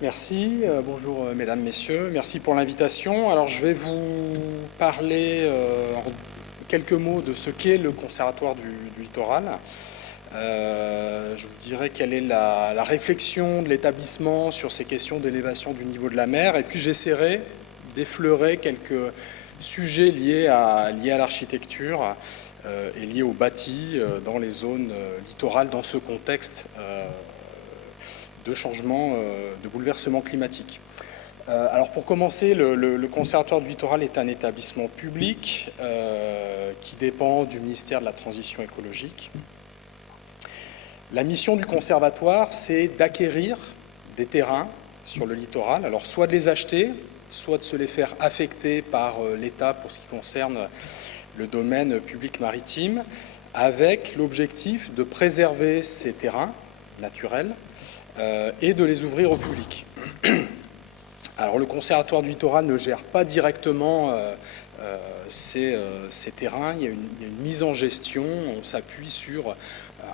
Merci, bonjour mesdames, messieurs, merci pour l'invitation. Alors je vais vous parler en quelques mots de ce qu'est le Conservatoire du Littoral. Je vous dirai quelle est la réflexion de l'établissement sur ces questions d'élévation du niveau de la mer, et puis j'essaierai d'effleurer quelques sujets liés à l'architecture et liés au bâti dans les zones littorales dans ce contexte de changement, de bouleversement climatique. Alors pour commencer, le Conservatoire du Littoral est un établissement public qui dépend du ministère de la Transition écologique. La mission du Conservatoire, c'est d'acquérir des terrains sur le littoral, alors soit de les acheter, soit de se les faire affecter par l'État pour ce qui concerne le domaine public maritime, avec l'objectif de préserver ces terrains naturels et de les ouvrir au public. Alors le Conservatoire du Littoral ne gère pas directement ces terrains, il y a une mise en gestion, on s'appuie sur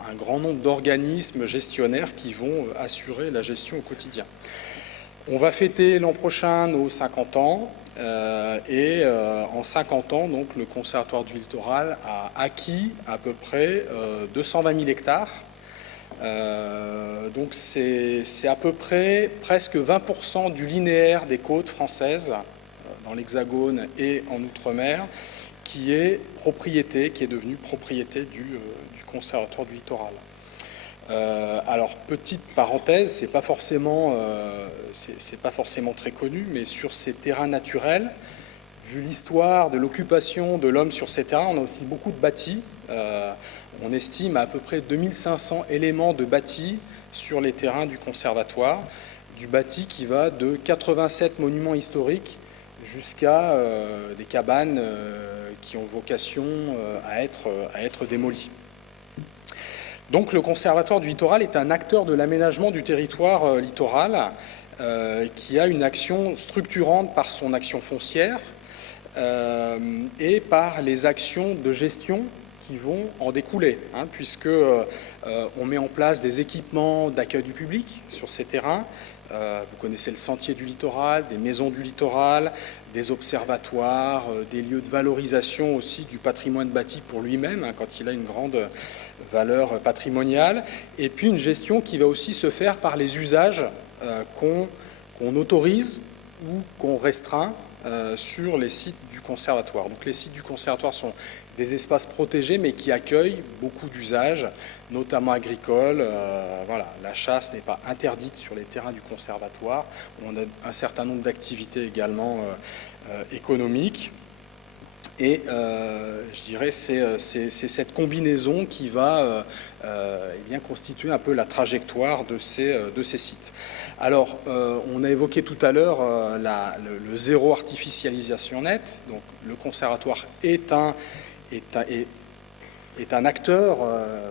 un grand nombre d'organismes gestionnaires qui vont assurer la gestion au quotidien. On va fêter l'an prochain nos 50 ans en 50 ans, donc, le Conservatoire du Littoral a acquis à peu près 220 000 hectares. Donc c'est à peu près presque 20% du linéaire des côtes françaises, dans l'Hexagone et en Outre-mer, qui est devenu propriété du Conservatoire du Littoral. Alors, petite parenthèse, c'est pas forcément très connu, mais sur ces terrains naturels, vu l'histoire de l'occupation de l'homme sur ces terrains, on a aussi beaucoup de bâtis. On estime à peu près 2500 éléments de bâtis sur les terrains du Conservatoire, du bâti qui va de 87 monuments historiques jusqu'à des cabanes qui ont vocation à être démolies. Donc le Conservatoire du Littoral est un acteur de l'aménagement du territoire littoral qui a une action structurante par son action foncière et par les actions de gestion qui vont en découler, puisque on met en place des équipements d'accueil du public sur ces terrains. Vous connaissez le sentier du littoral, des maisons du littoral, des observatoires, des lieux de valorisation aussi du patrimoine bâti pour lui-même, quand il a une grande valeur patrimoniale, et puis une gestion qui va aussi se faire par les usages qu'on autorise ou qu'on restreint sur les sites du Conservatoire. Donc les sites du Conservatoire sont des espaces protégés mais qui accueillent beaucoup d'usages, notamment agricoles. Voilà, la chasse n'est pas interdite sur les terrains du Conservatoire. On a un certain nombre d'activités également économiques. Et je dirais c'est cette combinaison qui va bien constituer un peu la trajectoire de ces sites. Alors, on a évoqué tout à l'heure le zéro artificialisation net. Donc, le Conservatoire est un acteur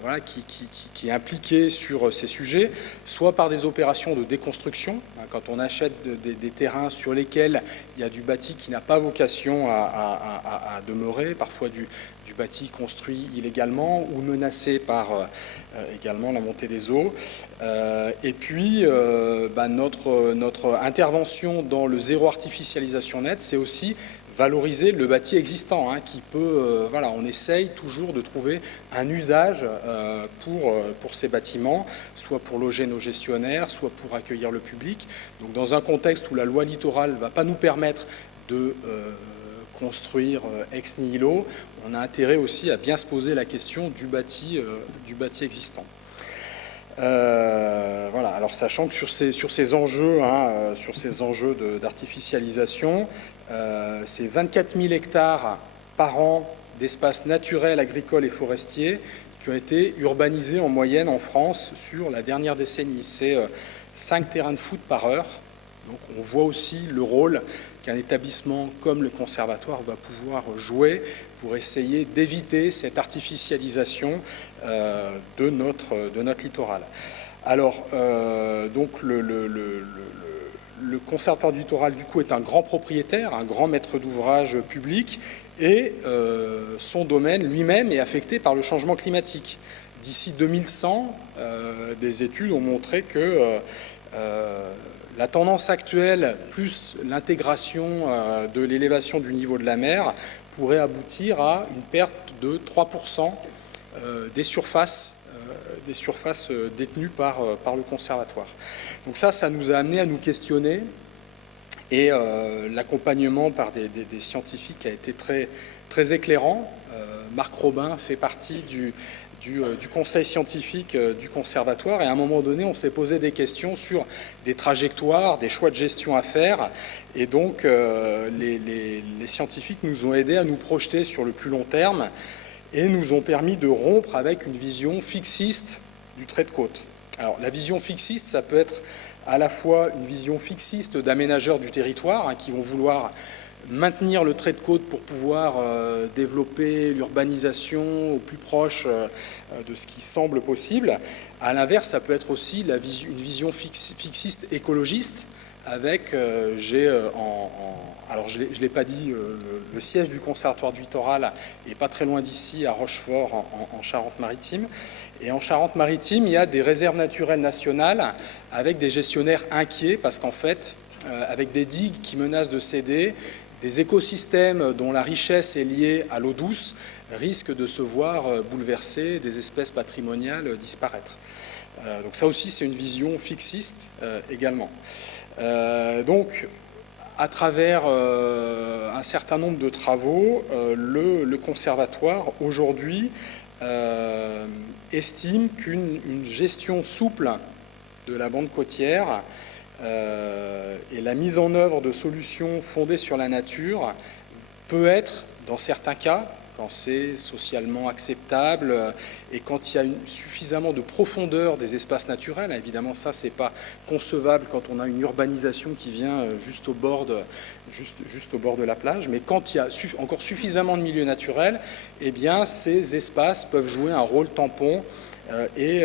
voilà, qui est impliqué sur ces sujets, soit par des opérations de déconstruction, quand on achète des terrains sur lesquels il y a du bâti qui n'a pas vocation à demeurer, parfois du bâti construit illégalement ou menacé par également la montée des eaux. Et puis, notre intervention dans le zéro artificialisation net, c'est aussi valoriser le bâti existant, qui peut, voilà, on essaye toujours de trouver un usage pour ces bâtiments, soit pour loger nos gestionnaires, soit pour accueillir le public. Donc dans un contexte où la loi littorale ne va pas nous permettre de construire ex nihilo, on a intérêt aussi à bien se poser la question du bâti existant. Voilà. Alors sachant que sur ces enjeux, d'artificialisation, c'est 24 000 hectares par an d'espaces naturels, agricoles et forestiers qui ont été urbanisés en moyenne en France sur la dernière décennie. C'est 5 terrains de foot par heure. Donc on voit aussi le rôle qu'un établissement comme le Conservatoire va pouvoir jouer pour essayer d'éviter cette artificialisation de notre littoral. Alors, donc le Conservatoire du Littoral, du coup, est un grand propriétaire, un grand maître d'ouvrage public, et son domaine lui-même est affecté par le changement climatique. D'ici 2100, des études ont montré que La tendance actuelle, plus l'intégration de l'élévation du niveau de la mer, pourrait aboutir à une perte de 3% des surfaces détenues par le conservatoire. Donc ça nous a amené à nous questionner, et l'accompagnement par des scientifiques a été très éclairant. Marc Robin fait partie du conseil scientifique du conservatoire, et à un moment donné, on s'est posé des questions sur des trajectoires, des choix de gestion à faire, et donc les scientifiques nous ont aidés à nous projeter sur le plus long terme et nous ont permis de rompre avec une vision fixiste du trait de côte. Alors la vision fixiste, ça peut être à la fois une vision fixiste d'aménageurs du territoire, qui vont vouloir maintenir le trait de côte pour pouvoir développer l'urbanisation au plus proche de ce qui semble possible. À l'inverse, ça peut être aussi une vision fixiste écologiste, avec, alors je ne l'ai pas dit, le siège du Conservatoire du Littoral est pas très loin d'ici, à Rochefort, en Charente-Maritime. Et en Charente-Maritime, il y a des réserves naturelles nationales avec des gestionnaires inquiets, parce qu'en fait, avec des digues qui menacent de céder, des écosystèmes dont la richesse est liée à l'eau douce risquent de se voir bouleversés, des espèces patrimoniales disparaître. Donc ça aussi, c'est une vision fixiste également. Donc, à travers un certain nombre de travaux, le conservatoire, aujourd'hui, estime qu'une gestion souple de la bande côtière et la mise en œuvre de solutions fondées sur la nature peut être, dans certains cas, quand c'est socialement acceptable et quand il y a suffisamment de profondeur des espaces naturels. Évidemment, ça, c'est pas concevable quand on a une urbanisation qui vient juste au bord de la plage, mais quand il y a encore suffisamment de milieux naturels, eh bien, ces espaces peuvent jouer un rôle tampon et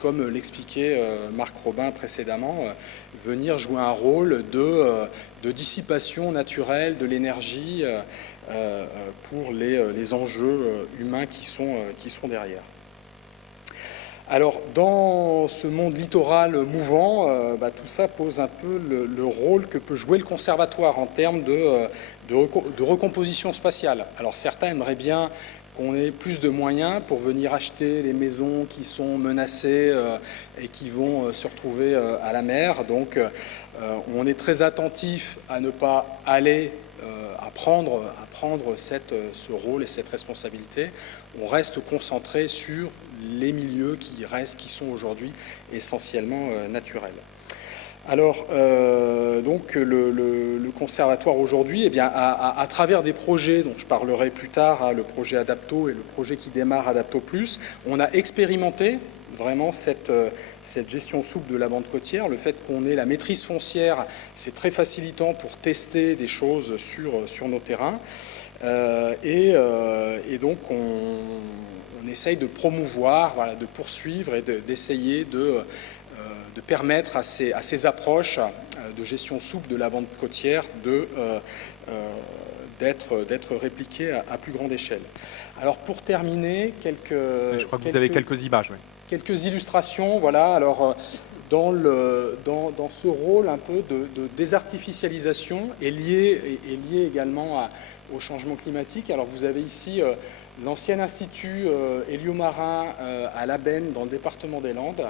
comme l'expliquait Marc Robin précédemment, venir jouer un rôle de dissipation naturelle de l'énergie pour les enjeux humains qui sont derrière. Alors, dans ce monde littoral mouvant, tout ça pose un peu le rôle que peut jouer le conservatoire en termes de recomposition spatiale. Alors, certains aimeraient bien qu'on ait plus de moyens pour venir acheter les maisons qui sont menacées et qui vont se retrouver à la mer. Donc, on est très attentif à ne pas aller à prendre ce rôle et cette responsabilité. On reste concentré sur les milieux qui sont aujourd'hui essentiellement naturels. Alors, donc, le conservatoire aujourd'hui, eh bien, à travers des projets dont je parlerai plus tard, le projet Adapto et le projet qui démarre Adapto Plus, on a expérimenté vraiment cette gestion souple de la bande côtière. Le fait qu'on ait la maîtrise foncière, c'est très facilitant pour tester des choses sur nos terrains. Et donc, on essaye de promouvoir, voilà, de poursuivre et d'essayer de permettre à ces approches de gestion souple de la bande côtière d'être répliquées à plus grande échelle. Alors, pour terminer, je crois que vous avez quelques images. Oui. Quelques illustrations, voilà. Alors, dans ce rôle un peu de désartificialisation est lié également au changement climatique. Alors, vous avez ici l'ancien institut héliomarin à La Benne, dans le département des Landes,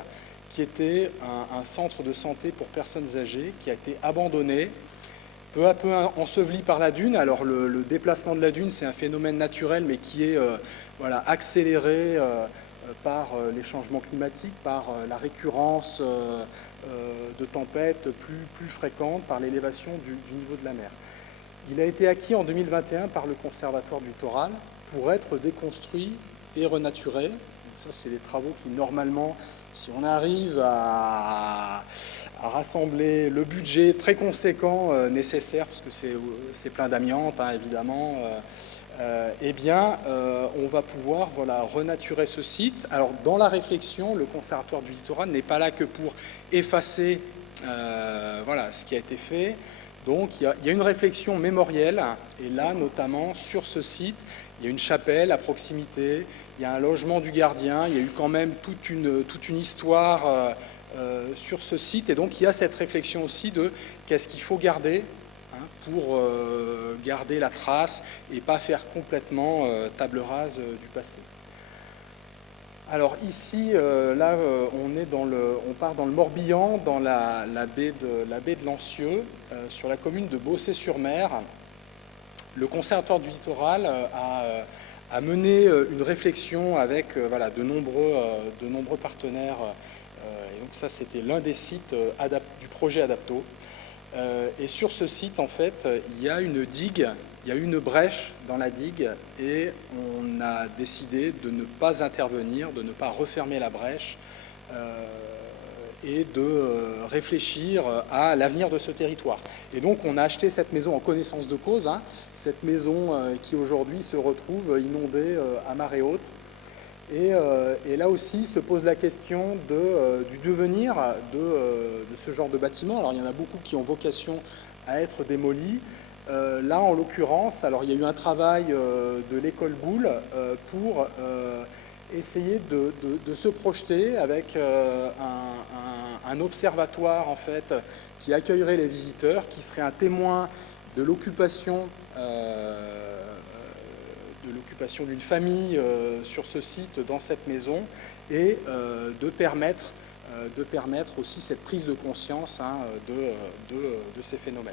qui était un centre de santé pour personnes âgées, qui a été abandonné, peu à peu enseveli par la dune. Alors, le déplacement de la dune, c'est un phénomène naturel, mais qui est accéléré par les changements climatiques, par la récurrence de tempêtes plus fréquentes, par l'élévation du niveau de la mer. Il a été acquis en 2021 par le Conservatoire du Littoral pour être déconstruit et renaturé. Donc ça, c'est des travaux qui, normalement, si on arrive à rassembler le budget très conséquent nécessaire, parce que c'est plein d'amiante, évidemment, eh bien, on va pouvoir renaturer ce site. Alors, dans la réflexion, le Conservatoire du Littoral n'est pas là que pour effacer ce qui a été fait. Donc, il y a une réflexion mémorielle, et là, notamment, sur ce site, il y a une chapelle à proximité, il y a un logement du gardien, il y a eu quand même toute une histoire sur ce site. Et donc il y a cette réflexion aussi de qu'est-ce qu'il faut garder pour garder la trace et pas faire complètement table rase du passé. Alors ici, là, on part dans le Morbihan, dans la baie de Lancieux, sur la commune de Beaussais-sur-Mer. Le Conservatoire du littoral a mené une réflexion avec de nombreux partenaires. Et donc ça, c'était l'un des sites du projet Adapto. Et sur ce site, en fait, il y a une digue, il y a une brèche dans la digue et on a décidé de ne pas intervenir, de ne pas refermer la brèche et de réfléchir à l'avenir de ce territoire. Et donc on a acheté cette maison en connaissance de cause, cette maison qui aujourd'hui se retrouve inondée à marée haute. Et là aussi se pose la question du devenir de ce genre de bâtiment. Alors il y en a beaucoup qui ont vocation à être démolis. Là en l'occurrence, alors il y a eu un travail de l'école Boulle pour essayer de se projeter avec un observatoire en fait qui accueillerait les visiteurs, qui serait un témoin de l'occupation d'une famille sur ce site, dans cette maison, et de permettre aussi cette prise de conscience de ces phénomènes.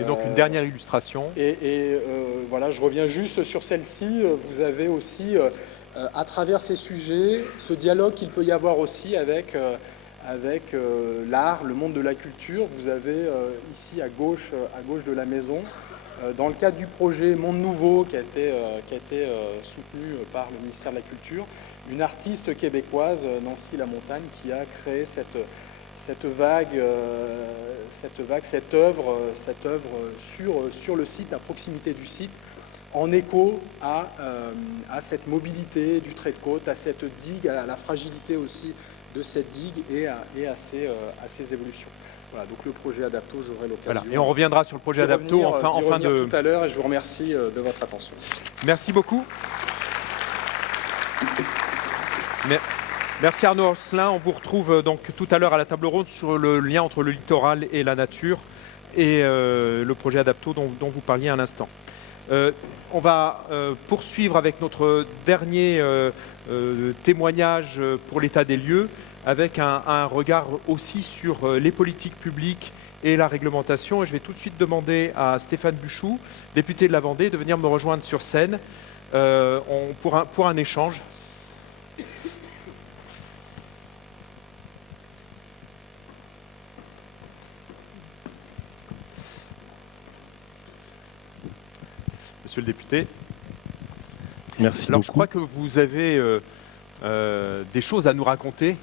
Et donc une dernière illustration. Voilà, je reviens juste sur celle-ci. Vous avez aussi, à travers ces sujets, ce dialogue qu'il peut y avoir aussi avec l'art, le monde de la culture. Vous avez ici à gauche de la maison, dans le cadre du projet Monde Nouveau qui a été soutenu par le ministère de la Culture, une artiste québécoise, Nancy Lamontagne, qui a créé cette œuvre sur le site, à proximité du site, en écho à cette mobilité du trait de côte, à cette digue, à la fragilité aussi de cette digue et à ses évolutions. Voilà, donc le projet Adapto, j'aurai l'occasion. Voilà, et on reviendra sur le projet Adapto en fin de... tout à l'heure, et je vous remercie de votre attention. Merci beaucoup. Merci Arnaud Orcelin. On vous retrouve donc tout à l'heure à la table ronde sur le lien entre le littoral et la nature et le projet Adapto dont vous parliez à l'instant. On va poursuivre avec notre dernier témoignage pour l'état des lieux, avec un regard aussi sur les politiques publiques et la réglementation. Et je vais tout de suite demander à Stéphane Buchou, député de la Vendée, de venir me rejoindre sur scène pour un échange. Monsieur le député. Merci Alors, beaucoup. je crois que vous avez des choses à nous raconter,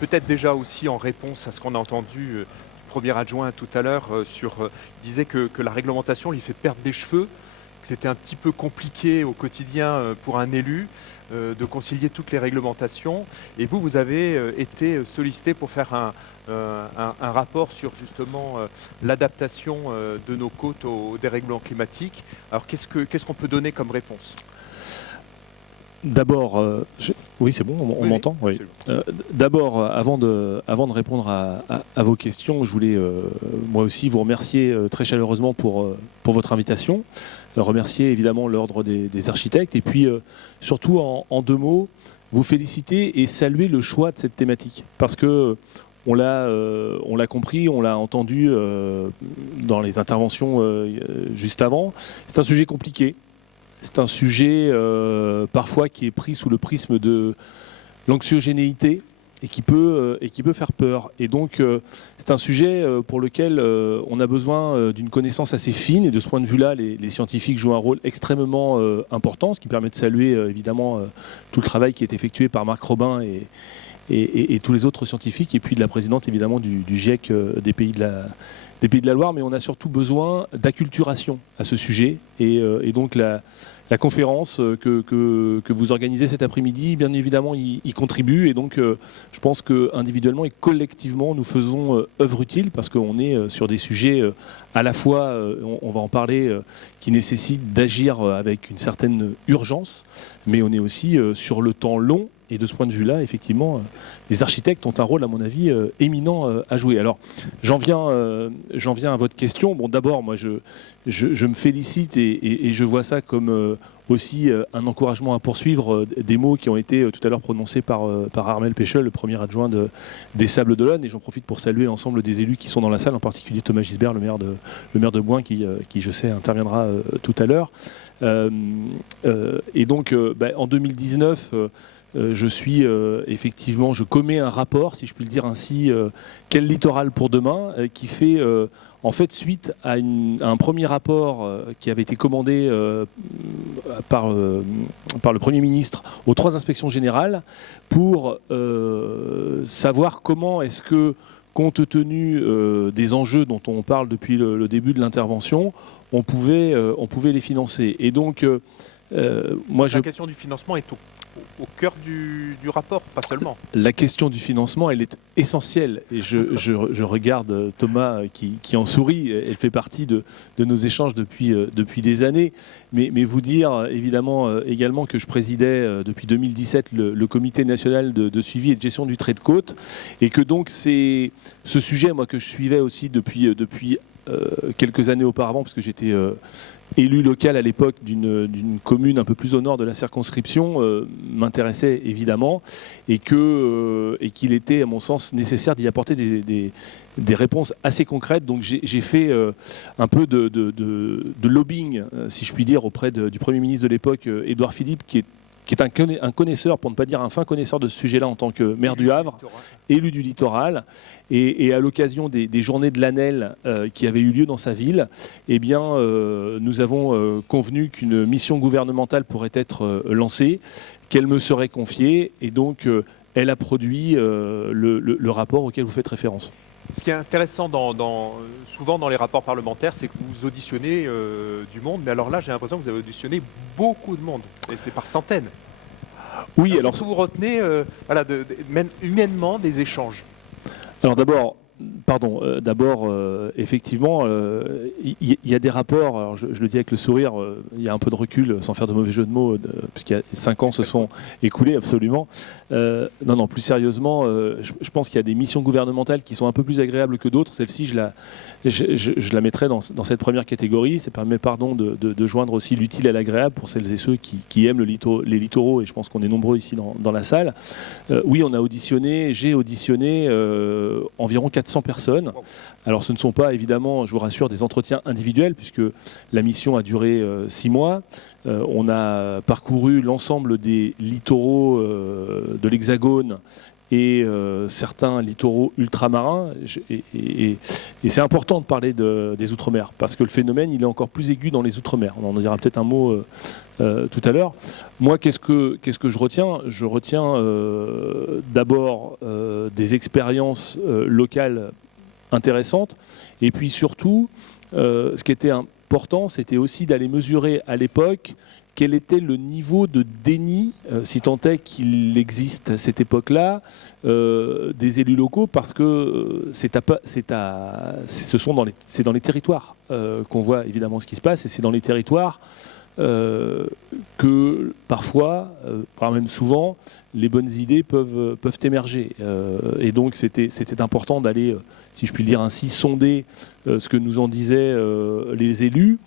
peut-être déjà aussi en réponse à ce qu'on a entendu du premier adjoint tout à l'heure, il disait que la réglementation lui fait perdre des cheveux, que c'était un petit peu compliqué au quotidien pour un élu de concilier toutes les réglementations. Et vous avez été sollicité pour faire un rapport sur justement l'adaptation de nos côtes au dérèglement climatique. Alors qu'est-ce qu'on peut donner comme réponse ? D'abord, oui c'est bon, on m'entend. Oui. D'abord, avant de répondre à vos questions, je voulais moi aussi vous remercier très chaleureusement pour votre invitation, remercier évidemment l'Ordre des architectes et puis surtout en deux mots, vous féliciter et saluer le choix de cette thématique parce que on l'a compris, on l'a entendu dans les interventions juste avant, c'est un sujet compliqué. C'est un sujet parfois qui est pris sous le prisme de l'anxiogénéité et qui peut faire peur. Et donc c'est un sujet pour lequel on a besoin d'une connaissance assez fine. Et de ce point de vue-là, les scientifiques jouent un rôle extrêmement important, ce qui permet de saluer évidemment tout le travail qui est effectué par Marc Robin et tous les autres scientifiques, et puis de la présidente évidemment du GIEC des Pays de la Loire, mais on a surtout besoin d'acculturation à ce sujet. Et donc la conférence que vous organisez cet après-midi, bien évidemment, y contribue. Et donc je pense qu'individuellement et collectivement, nous faisons œuvre utile parce qu'on est sur des sujets à la fois, on va en parler, qui nécessitent d'agir avec une certaine urgence, mais on est aussi sur le temps long Et de ce point de vue-là, effectivement, les architectes ont un rôle, à mon avis, éminent à jouer. Alors, j'en viens à votre question. Bon, d'abord, moi, je me félicite et je vois ça comme aussi un encouragement à poursuivre des mots qui ont été tout à l'heure prononcés par Armel Péchel, le premier adjoint des Sables d'Olonne. Et j'en profite pour saluer l'ensemble des élus qui sont dans la salle, en particulier Thomas Gisbert, le maire de Bouin, qui je sais, interviendra tout à l'heure. Et donc, en 2019, je commets un rapport, si je puis le dire ainsi, Quel littoral pour demain, qui fait en fait suite à un premier rapport qui avait été commandé par le Premier ministre aux 3 inspections générales pour savoir comment est-ce que, compte tenu des enjeux dont on parle depuis le début de l'intervention, on pouvait les financer. Et donc, la question du financement est au cœur du rapport, pas seulement. La question du financement, elle est essentielle. Et je regarde Thomas qui en sourit. Elle fait partie de nos échanges depuis des années. Mais vous dire, évidemment, également que je présidais depuis 2017 le comité national de suivi et de gestion du trait de côte. Et que donc, c'est ce sujet, moi, que je suivais aussi depuis quelques années auparavant, parce que j'étais élu local à l'époque d'une commune un peu plus au nord de la circonscription, m'intéressait évidemment, et qu'il était, à mon sens, nécessaire d'y apporter des réponses assez concrètes. Donc j'ai fait un peu de lobbying, si je puis dire, auprès du Premier ministre de l'époque, Édouard Philippe, qui est un connaisseur, pour ne pas dire un fin connaisseur de ce sujet-là en tant que maire du Havre, élu du littoral, et à l'occasion des journées de l'ANEL qui avaient eu lieu dans sa ville, eh bien, nous avons convenu qu'une mission gouvernementale pourrait être lancée, qu'elle me serait confiée, et donc elle a produit le rapport auquel vous faites référence. Ce qui est intéressant souvent dans les rapports parlementaires, c'est que vous auditionnez du monde, mais alors là, j'ai l'impression que vous avez auditionné beaucoup de monde, et c'est par centaines. Oui, alors vous retenez même humainement des échanges. Alors d'abord, effectivement, il y a des rapports, alors je le dis avec le sourire, il y a un peu de recul, sans faire de mauvais jeu de mots, puisqu'il y a 5 ans se sont écoulés, absolument. Non, plus sérieusement, je pense qu'il y a des missions gouvernementales qui sont un peu plus agréables que d'autres. Celle-ci, je la mettrais dans cette première catégorie. Ça permet, de joindre aussi l'utile à l'agréable pour celles et ceux qui aiment les littoraux, et je pense qu'on est nombreux ici dans la salle. Oui, j'ai auditionné environ 400 personnes. Alors ce ne sont pas, évidemment, je vous rassure, des entretiens individuels, puisque la mission a duré 6 mois. On a parcouru l'ensemble des littoraux de l'Hexagone et certains littoraux ultramarins. Et c'est important de parler des Outre-mer, parce que le phénomène, il est encore plus aigu dans les Outre-mer. On en dira peut-être un mot tout à l'heure. Moi, qu'est-ce que je retiens ? Je retiens d'abord des expériences locales intéressantes, et puis surtout, ce qui était important, c'était aussi d'aller mesurer à l'époque quel était le niveau de déni, si tant est qu'il existe à cette époque-là, des élus locaux, parce que c'est dans les territoires qu'on voit évidemment ce qui se passe, et c'est dans les territoires que parfois, voire même souvent, les bonnes idées peuvent émerger. Et donc c'était important d'aller, si je puis le dire ainsi, sonder ce que nous en disaient les élus.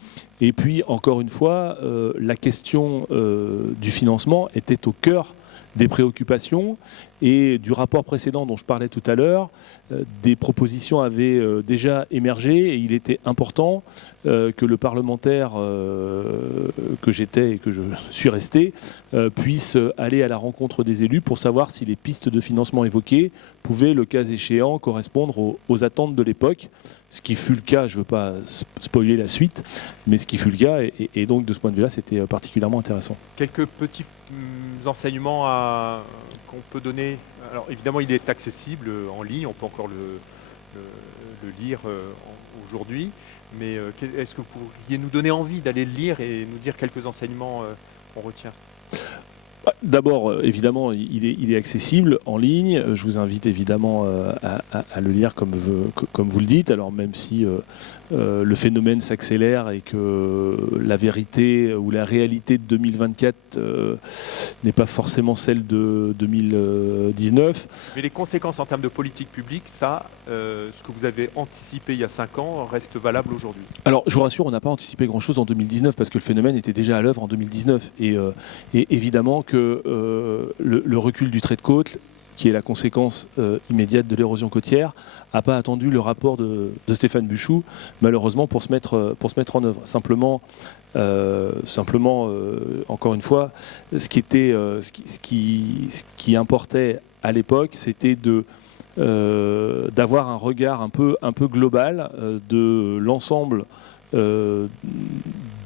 Et puis, encore une fois, la question du financement était au cœur des préoccupations, et du rapport précédent dont je parlais tout à l'heure, des propositions avaient déjà émergé, et il était important que le parlementaire que j'étais et que je suis resté puisse aller à la rencontre des élus pour savoir si les pistes de financement évoquées pouvaient, le cas échéant, correspondre aux attentes de l'époque. Ce qui fut le cas, je ne veux pas spoiler la suite, mais ce qui fut le cas, et donc de ce point de vue-là, c'était particulièrement intéressant. Quelques petits enseignements qu'on peut donner. Alors évidemment, il est accessible en ligne, on peut encore le lire aujourd'hui, mais est-ce que vous pourriez nous donner envie d'aller le lire et nous dire quelques enseignements qu'on retient ? D'abord, évidemment, il est accessible en ligne. Je vous invite évidemment à le lire comme vous le dites. Alors même si le phénomène s'accélère et que la vérité ou la réalité de 2024 n'est pas forcément celle de 2019. Mais les conséquences en termes de politique publique, ça, ce que vous avez anticipé il y a 5 ans, reste valable aujourd'hui. Alors, je vous rassure, on n'a pas anticipé grand-chose en 2019 parce que le phénomène était déjà à l'œuvre en 2019. Et évidemment que le recul du trait de côte, qui est la conséquence immédiate de l'érosion côtière, n'a pas attendu le rapport de Stéphane Buchou, malheureusement, pour se mettre en œuvre. Simplement, encore une fois, ce qui importait à l'époque, c'était d'avoir un regard un peu global de l'ensemble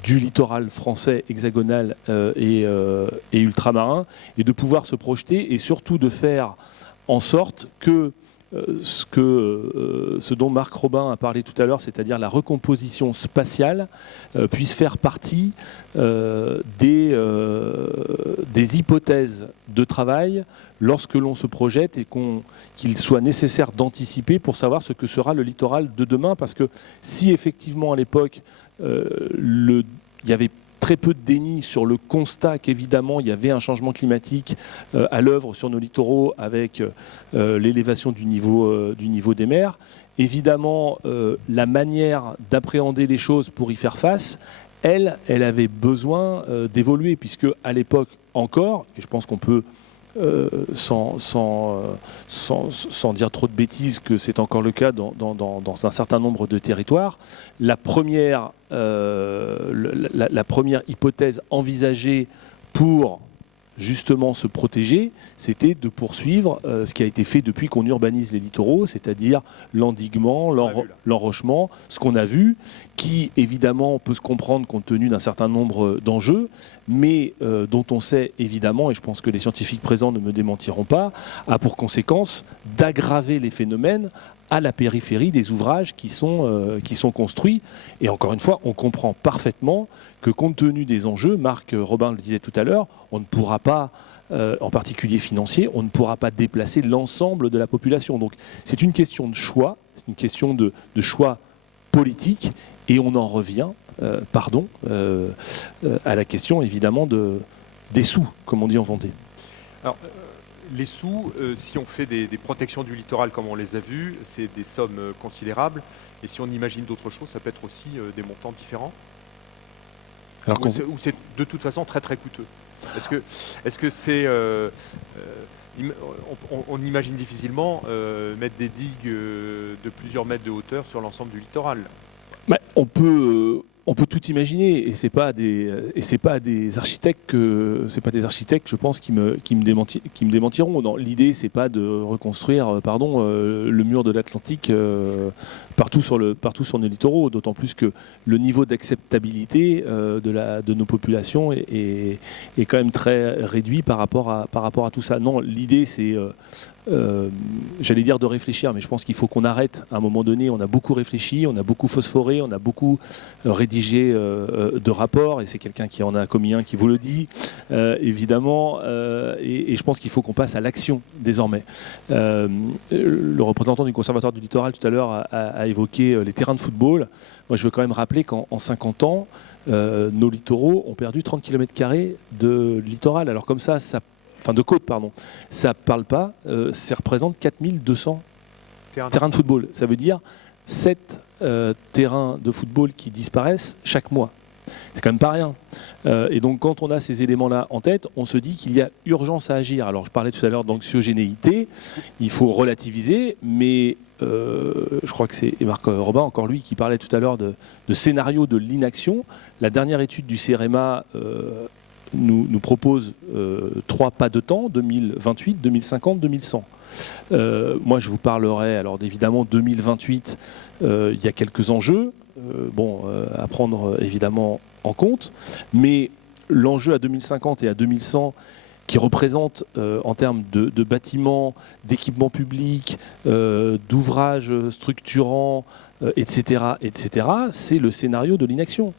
du littoral français hexagonal et ultramarin, et de pouvoir se projeter et surtout de faire en sorte que ce dont Marc Robin a parlé tout à l'heure, c'est-à-dire la recomposition spatiale, puisse faire partie des hypothèses de travail lorsque l'on se projette et qu'il soit nécessaire d'anticiper pour savoir ce que sera le littoral de demain. Parce que si effectivement à l'époque il y avait très peu de déni sur le constat qu'évidemment il y avait un changement climatique à l'œuvre sur nos littoraux avec l'élévation du niveau des mers, évidemment la manière d'appréhender les choses pour y faire face, elle avait besoin d'évoluer, puisque à l'époque encore, et je pense qu'on peut sans dire trop de bêtises, que c'est encore le cas dans un certain nombre de territoires, la première hypothèse envisagée pour justement se protéger, c'était de poursuivre ce qui a été fait depuis qu'on urbanise les littoraux, c'est-à-dire l'endiguement, l'enrochement, ce qu'on a vu, qui évidemment peut se comprendre compte tenu d'un certain nombre d'enjeux, mais dont on sait évidemment, et je pense que les scientifiques présents ne me démentiront pas, a pour conséquence d'aggraver les phénomènes à la périphérie des ouvrages qui sont construits. Et encore une fois, on comprend parfaitement que compte tenu des enjeux, Marc Robin le disait tout à l'heure, on ne pourra pas, en particulier financier, on ne pourra pas déplacer l'ensemble de la population. Donc c'est une question de choix, c'est une question de choix politique, et on en revient, à la question évidemment des sous, comme on dit en Vendée. Alors, les sous, si on fait des protections du littoral comme on les a vus, c'est des sommes considérables. Et si on imagine d'autres choses, ça peut être aussi des montants différents. Alors ou c'est de toute façon très très coûteux. Est-ce que c'est... on imagine difficilement mettre des digues de plusieurs mètres de hauteur sur l'ensemble du littoral. On peut tout imaginer, et c'est pas des architectes je pense qui me démentiront. L'idée c'est pas de reconstruire le mur de l'Atlantique partout sur nos littoraux, d'autant plus que le niveau d'acceptabilité de nos populations est quand même très réduit par rapport à tout ça. Non, l'idée c'est j'allais dire de réfléchir, mais je pense qu'il faut qu'on arrête à un moment donné. On a beaucoup réfléchi, on a beaucoup phosphoré, on a beaucoup rédigé de rapports, et c'est quelqu'un qui en a commis un qui vous le dit, évidemment, et je pense qu'il faut qu'on passe à l'action désormais. Le représentant du Conservatoire du littoral tout à l'heure a évoqué les terrains de football. Moi je veux quand même rappeler qu'en 50 ans, nos littoraux ont perdu 30 km² de littoral. Alors comme ça de côte, pardon. Ça parle pas, ça représente 4200 terrains de football. Ça veut dire 7 terrains de football qui disparaissent chaque mois. C'est quand même pas rien. Et donc quand on a ces éléments-là en tête, on se dit qu'il y a urgence à agir. Alors je parlais tout à l'heure d'anxiogénéité, il faut relativiser, mais je crois que c'est Marc Robin, encore lui, qui parlait tout à l'heure de scénario de l'inaction. La dernière étude du CEREMA nous propose 3 pas de temps, 2028, 2050, 2100. Moi, je vous parlerai alors évidemment 2028. Il y a quelques enjeux à prendre évidemment en compte, mais l'enjeu à 2050 et à 2100, qui représente en termes de bâtiments, d'équipements publics, d'ouvrages structurants, etc., c'est le scénario de l'inaction.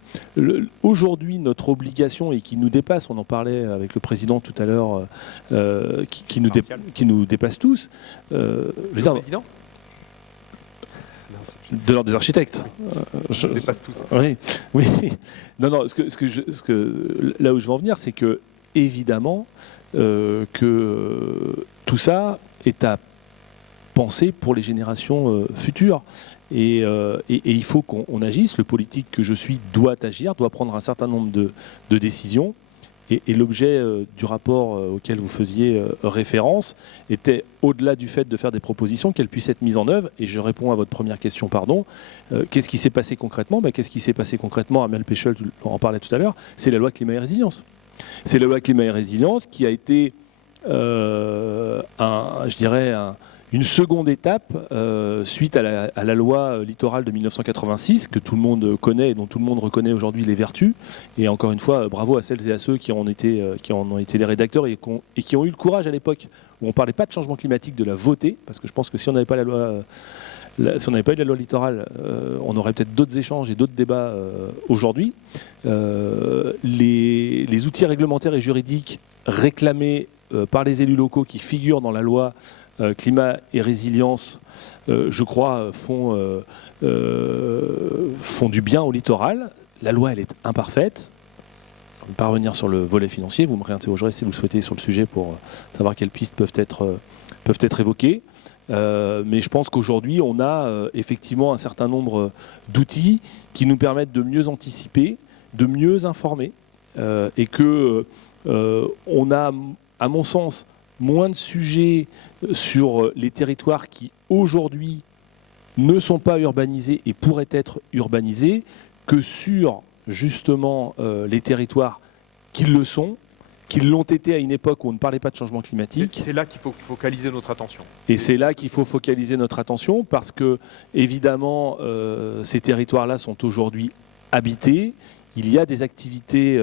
Aujourd'hui, notre obligation, et qui nous dépasse, on en parlait avec le président tout à l'heure, qui nous dépasse tous. Le président de l'ordre des architectes. Je dépasse tous. Oui. Non, là où je veux en venir, c'est que, évidemment, que tout ça est à penser pour les générations futures. Et il faut qu'on agisse. Le politique que je suis doit agir, doit prendre un certain nombre de décisions. Et l'objet du rapport auquel vous faisiez référence était, au-delà du fait de faire des propositions, qu'elles puissent être mises en œuvre. Et je réponds à votre première question, qu'est-ce qui s'est passé concrètement ? Qu'est-ce qui s'est passé concrètement ? Amel Péchel en parlait tout à l'heure. C'est la loi climat et résilience. C'est la loi climat et résilience qui a été, une seconde étape suite à la loi littorale de 1986 que tout le monde connaît et dont tout le monde reconnaît aujourd'hui les vertus. Et encore une fois, bravo à celles et à ceux qui en ont été les rédacteurs et qui ont eu le courage à l'époque où on ne parlait pas de changement climatique de la voter, parce que je pense que si on n'avait pas si on n'avait pas eu la loi littorale, on aurait peut-être d'autres échanges et d'autres débats aujourd'hui. Les outils réglementaires et juridiques réclamés par les élus locaux qui figurent dans la loi climat et résilience, je crois, font du bien au littoral. La loi, elle est imparfaite. On ne va pas revenir sur le volet financier. Vous me réinterrogerez si vous le souhaitez sur le sujet pour savoir quelles pistes peuvent être évoquées. Mais je pense qu'aujourd'hui, on a effectivement un certain nombre d'outils qui nous permettent de mieux anticiper, de mieux informer, et que on a, à mon sens, moins de sujets sur les territoires qui, aujourd'hui, ne sont pas urbanisés et pourraient être urbanisés que sur, justement, les territoires qui le sont, qui l'ont été à une époque où on ne parlait pas de changement climatique. C'est là qu'il faut focaliser notre attention. Et c'est là qu'il faut focaliser notre attention parce que, évidemment, ces territoires-là sont aujourd'hui habités. Il y a des activités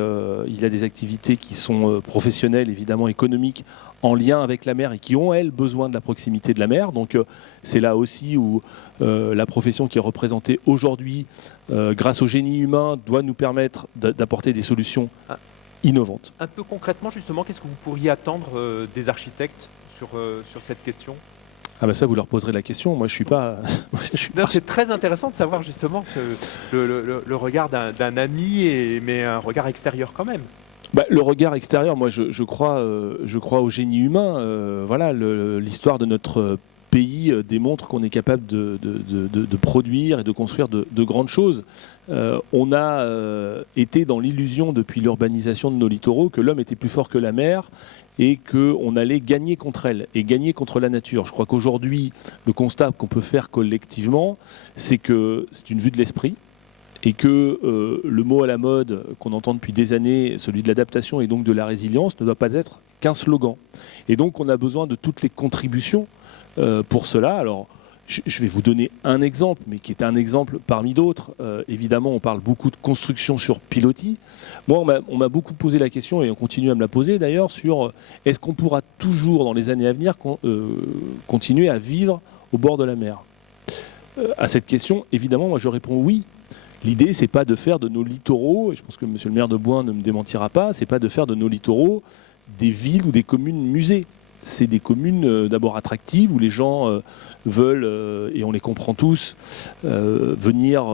qui sont professionnelles, évidemment économiques, en lien avec la mer et qui ont, elles, besoin de la proximité de la mer. Donc c'est là aussi où la profession qui est représentée aujourd'hui, grâce au génie humain, doit nous permettre d'apporter des solutions innovantes. Un peu concrètement, justement, qu'est-ce que vous pourriez attendre des architectes sur cette question ? Ah ben ça, vous leur poserez la question. Moi, je suis pas. C'est très intéressant de savoir justement le regard d'un ami, mais un regard extérieur quand même. Le regard extérieur, moi, je crois au génie humain. Voilà, l'histoire de notre pays démontre qu'on est capable de produire et de construire de grandes choses. On a été dans l'illusion depuis l'urbanisation de nos littoraux que l'homme était plus fort que la mer et qu'on allait gagner contre elle et gagner contre la nature. Je crois qu'aujourd'hui, le constat qu'on peut faire collectivement, c'est que c'est une vue de l'esprit et que le mot à la mode qu'on entend depuis des années, celui de l'adaptation et donc de la résilience, ne doit pas être qu'un slogan. Et donc on a besoin de toutes les contributions pour cela. Alors, je vais vous donner un exemple, mais qui est un exemple parmi d'autres. Évidemment, on parle beaucoup de construction sur pilotis. Moi, on m'a beaucoup posé la question, et on continue à me la poser d'ailleurs, sur est-ce qu'on pourra toujours, dans les années à venir, continuer à vivre au bord de la mer ? À cette question, évidemment, moi je réponds oui. L'idée, c'est pas de faire de nos littoraux, et je pense que monsieur le maire de Bouin ne me démentira pas, c'est pas de faire de nos littoraux des villes ou des communes musées. C'est des communes d'abord attractives où les gens veulent, et on les comprend tous, venir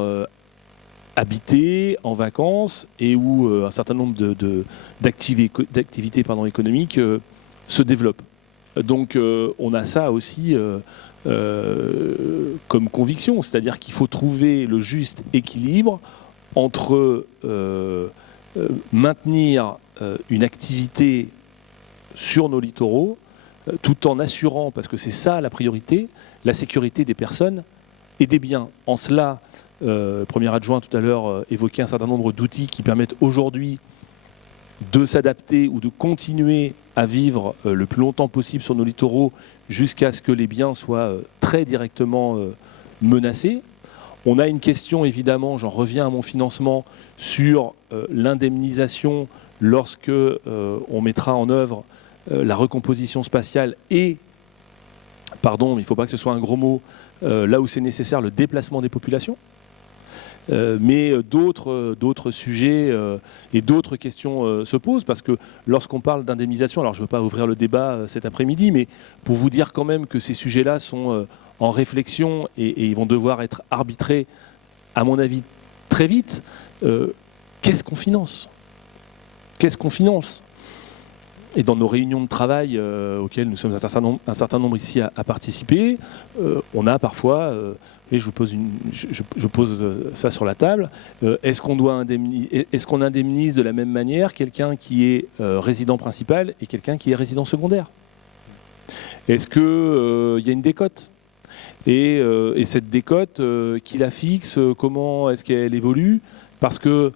habiter en vacances et où un certain nombre d'activités économiques se développent. Donc on a ça aussi comme conviction, c'est-à-dire qu'il faut trouver le juste équilibre entre maintenir une activité sur nos littoraux, tout en assurant, parce que c'est ça la priorité, la sécurité des personnes et des biens. En cela, le premier adjoint tout à l'heure évoquait un certain nombre d'outils qui permettent aujourd'hui de s'adapter ou de continuer à vivre le plus longtemps possible sur nos littoraux jusqu'à ce que les biens soient très directement menacés. On a une question, évidemment, j'en reviens à mon financement, sur l'indemnisation lorsque on mettra en œuvre la recomposition spatiale et, pardon, mais il ne faut pas que ce soit un gros mot, là où c'est nécessaire, le déplacement des populations. Mais d'autres sujets et d'autres questions se posent, parce que lorsqu'on parle d'indemnisation, alors je ne veux pas ouvrir le débat cet après-midi, mais pour vous dire quand même que ces sujets-là sont en réflexion et ils vont devoir être arbitrés, à mon avis, très vite. Qu'est-ce qu'on finance ? Qu'est-ce qu'on finance ? Et dans nos réunions de travail auxquelles nous sommes un certain nombre ici à participer, on a parfois, et je pose ça sur la table, est-ce qu'on indemnise de la même manière quelqu'un qui est résident principal et quelqu'un qui est résident secondaire ? Est-ce qu'il y a une décote ? Et cette décote, qui la fixe, comment est-ce qu'elle évolue ? Parce que,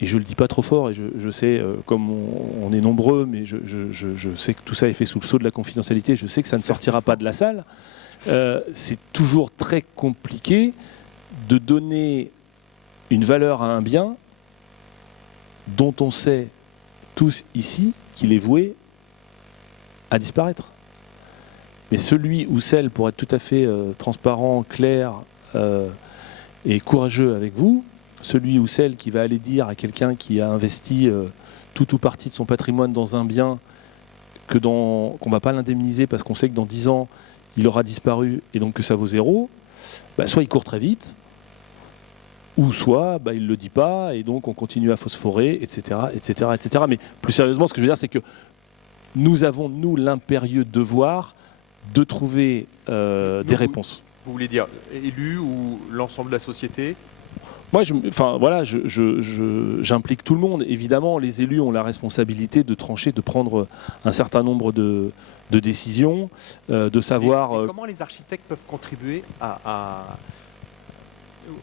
et je ne le dis pas trop fort, et je sais, comme on est nombreux, mais je sais que tout ça est fait sous le sceau de la confidentialité, je sais que ça ne sortira pas de la salle, c'est toujours très compliqué de donner une valeur à un bien dont on sait tous ici qu'il est voué à disparaître. Mais celui ou celle, pour être tout à fait transparent, clair et courageux avec vous, celui ou celle qui va aller dire à quelqu'un qui a investi tout ou partie de son patrimoine dans un bien qu'on ne va pas l'indemniser parce qu'on sait que dans 10 ans, il aura disparu et donc que ça vaut 0, soit il court très vite, ou soit il ne le dit pas et donc on continue à phosphorer, etc., etc., etc. Mais plus sérieusement, ce que je veux dire, c'est que nous avons, nous, l'impérieux devoir de trouver des réponses. Vous voulez dire élus ou l'ensemble de la société ? Moi, j'implique tout le monde. Évidemment, les élus ont la responsabilité de trancher, de prendre un certain nombre de décisions, de savoir... Et comment les architectes peuvent contribuer à...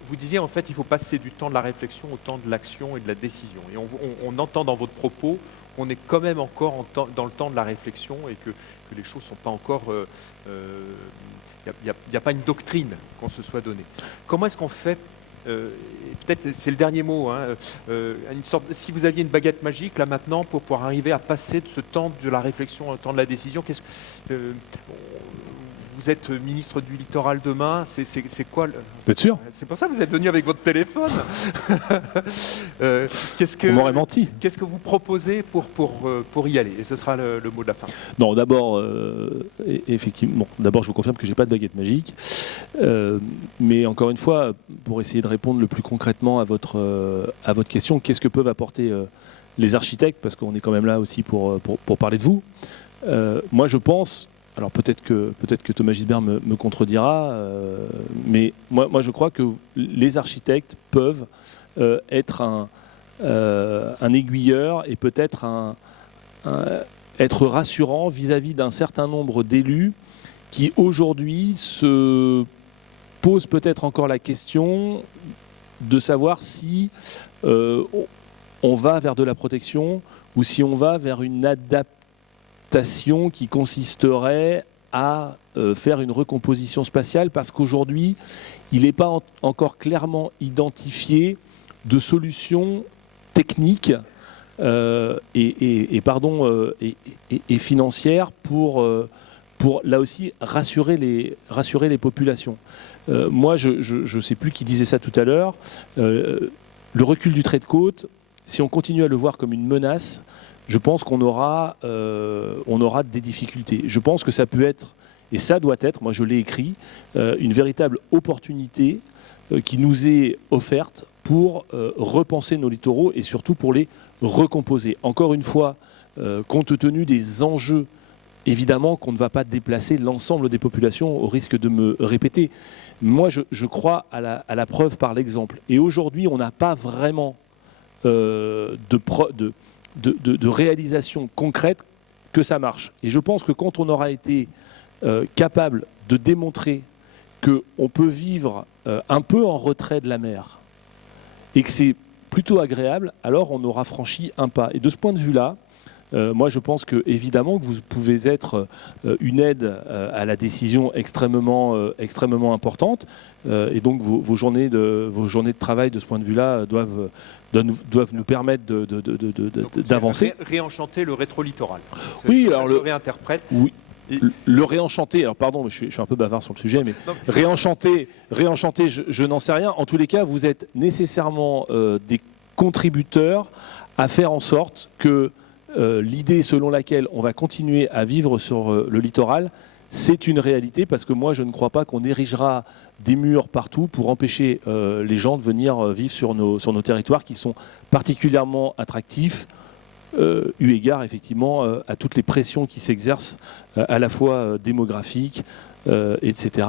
Vous disiez, en fait, il faut passer du temps de la réflexion au temps de l'action et de la décision. Et on entend dans votre propos qu'on est quand même encore dans le temps de la réflexion et que les choses ne sont pas encore... Il n'y a pas une doctrine qu'on se soit donnée. Comment est-ce qu'on fait peut-être c'est le dernier mot, si vous aviez une baguette magique là maintenant pour pouvoir arriver à passer de ce temps de la réflexion au temps de la décision, vous êtes ministre du littoral demain, c'est quoi Vous êtes sûr ? C'est pour ça que vous êtes venu avec votre téléphone. On m'aurait menti. Qu'est-ce que vous proposez pour y aller ? Et ce sera le mot de la fin. Non, d'abord, effectivement, d'abord je vous confirme que je n'ai pas de baguette magique. Mais encore une fois, pour essayer de répondre le plus concrètement à votre question, qu'est-ce que peuvent apporter les architectes ? Parce qu'on est quand même là aussi pour parler de vous. Moi, je pense... Alors peut-être que Thomas Gisbert me contredira, mais moi je crois que les architectes peuvent être un aiguilleur et peut-être être rassurant vis-à-vis d'un certain nombre d'élus qui aujourd'hui se posent peut-être encore la question de savoir si on va vers de la protection ou si on va vers une adaptation qui consisterait à faire une recomposition spatiale, parce qu'aujourd'hui, il n'est pas encore clairement identifié de solutions techniques et financières pour là aussi rassurer les populations. Moi, je ne sais plus qui disait ça tout à l'heure, le recul du trait de côte, si on continue à le voir comme une menace, je pense qu'on aura des difficultés. Je pense que ça peut être, et ça doit être, moi je l'ai écrit, une véritable opportunité qui nous est offerte pour repenser nos littoraux et surtout pour les recomposer. Encore une fois, compte tenu des enjeux, évidemment qu'on ne va pas déplacer l'ensemble des populations au risque de me répéter. Moi je crois à la preuve par l'exemple. Et aujourd'hui, on n'a pas vraiment de réalisation concrète que ça marche. Et je pense que quand on aura été capable de démontrer qu'on peut vivre un peu en retrait de la mer et que c'est plutôt agréable, alors on aura franchi un pas. Et de ce point de vue-là, Moi, je pense que évidemment que vous pouvez être une aide à la décision extrêmement importante, et donc vos journées de travail de ce point de vue-là doivent nous permettre d'avancer. Réenchanter le rétro-littoral. Oui, alors le réinterprète. Oui. Le réenchanter, alors pardon, mais je suis un peu bavard sur le sujet, mais réenchanter, je n'en sais rien. En tous les cas, vous êtes nécessairement des contributeurs à faire en sorte que l'idée selon laquelle on va continuer à vivre sur le littoral, c'est une réalité, parce que moi, je ne crois pas qu'on érigera des murs partout pour empêcher les gens de venir vivre sur nos territoires qui sont particulièrement attractifs, eu égard effectivement à toutes les pressions qui s'exercent à la fois démographiques, etc.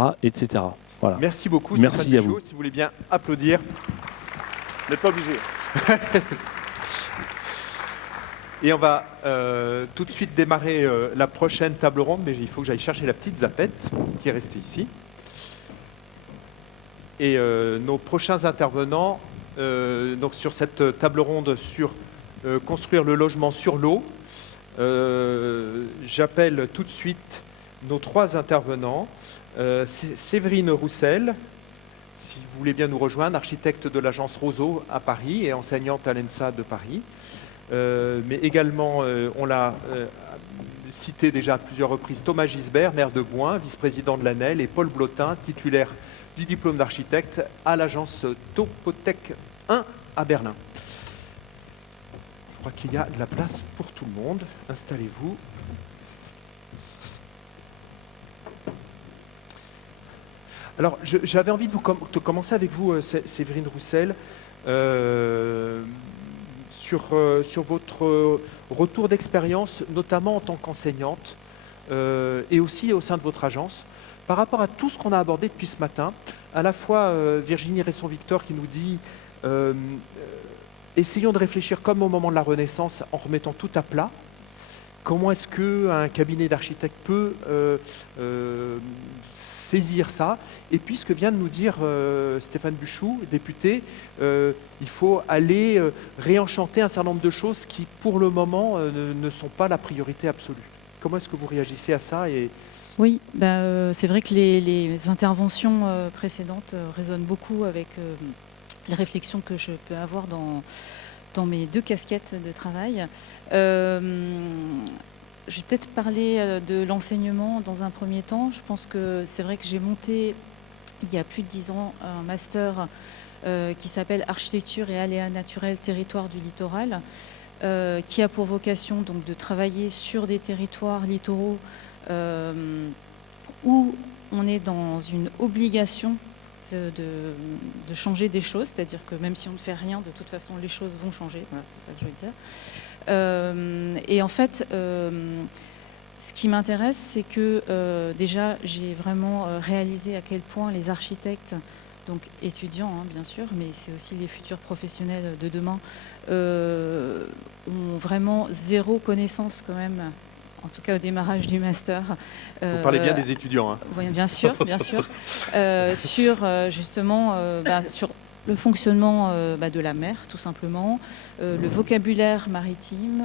Voilà. Merci beaucoup. Merci à vous. Si vous voulez bien applaudir. Vous n'êtes pas obligé. Et on va tout de suite démarrer la prochaine table ronde, mais il faut que j'aille chercher la petite zapette qui est restée ici. Et nos prochains intervenants, donc sur cette table ronde sur construire le logement sur l'eau, j'appelle tout de suite nos 3 intervenants. Séverine Roussel, si vous voulez bien nous rejoindre, architecte de l'agence Roseau à Paris et enseignante à l'ENSA de Paris. Mais également, on l'a cité déjà à plusieurs reprises, Thomas Gisbert, maire de Bouin, vice-président de l'ANEL, et Paul Blotin, titulaire du diplôme d'architecte à l'agence Topotech 1 à Berlin. Je crois qu'il y a de la place pour tout le monde. Installez-vous. Alors, j'avais envie de commencer avec vous, Séverine Roussel, sur votre retour d'expérience, notamment en tant qu'enseignante, et aussi au sein de votre agence, par rapport à tout ce qu'on a abordé depuis ce matin, à la fois Virginie Resson-Victor qui nous dit essayons de réfléchir comme au moment de la Renaissance en remettant tout à plat. Comment est-ce qu'un cabinet d'architectes peut saisir ça? Et puis ce que vient de nous dire Stéphane Buchou, député, il faut aller réenchanter un certain nombre de choses qui, pour le moment, ne sont pas la priorité absolue. Comment est-ce que vous réagissez à ça? Oui, c'est vrai que les interventions précédentes résonnent beaucoup avec les réflexions que je peux avoir dans mes 2 casquettes de travail. Je vais peut-être parler de l'enseignement dans un premier temps. Je pense que c'est vrai que j'ai monté, il y a plus de 10 ans, un master qui s'appelle Architecture et aléas naturels, territoire du littoral, qui a pour vocation donc, de travailler sur des territoires littoraux où on est dans une obligation de changer des choses, c'est-à-dire que même si on ne fait rien, de toute façon les choses vont changer, voilà, c'est ça que je veux dire. Et en fait, ce qui m'intéresse, c'est que déjà j'ai vraiment réalisé à quel point les architectes, donc étudiants bien sûr, mais c'est aussi les futurs professionnels de demain, ont vraiment zéro connaissance quand même, en tout cas au démarrage du master. Vous parlez bien des étudiants. Hein. Oui, bien sûr, sur justement sur le fonctionnement de la mer, tout simplement, le vocabulaire maritime,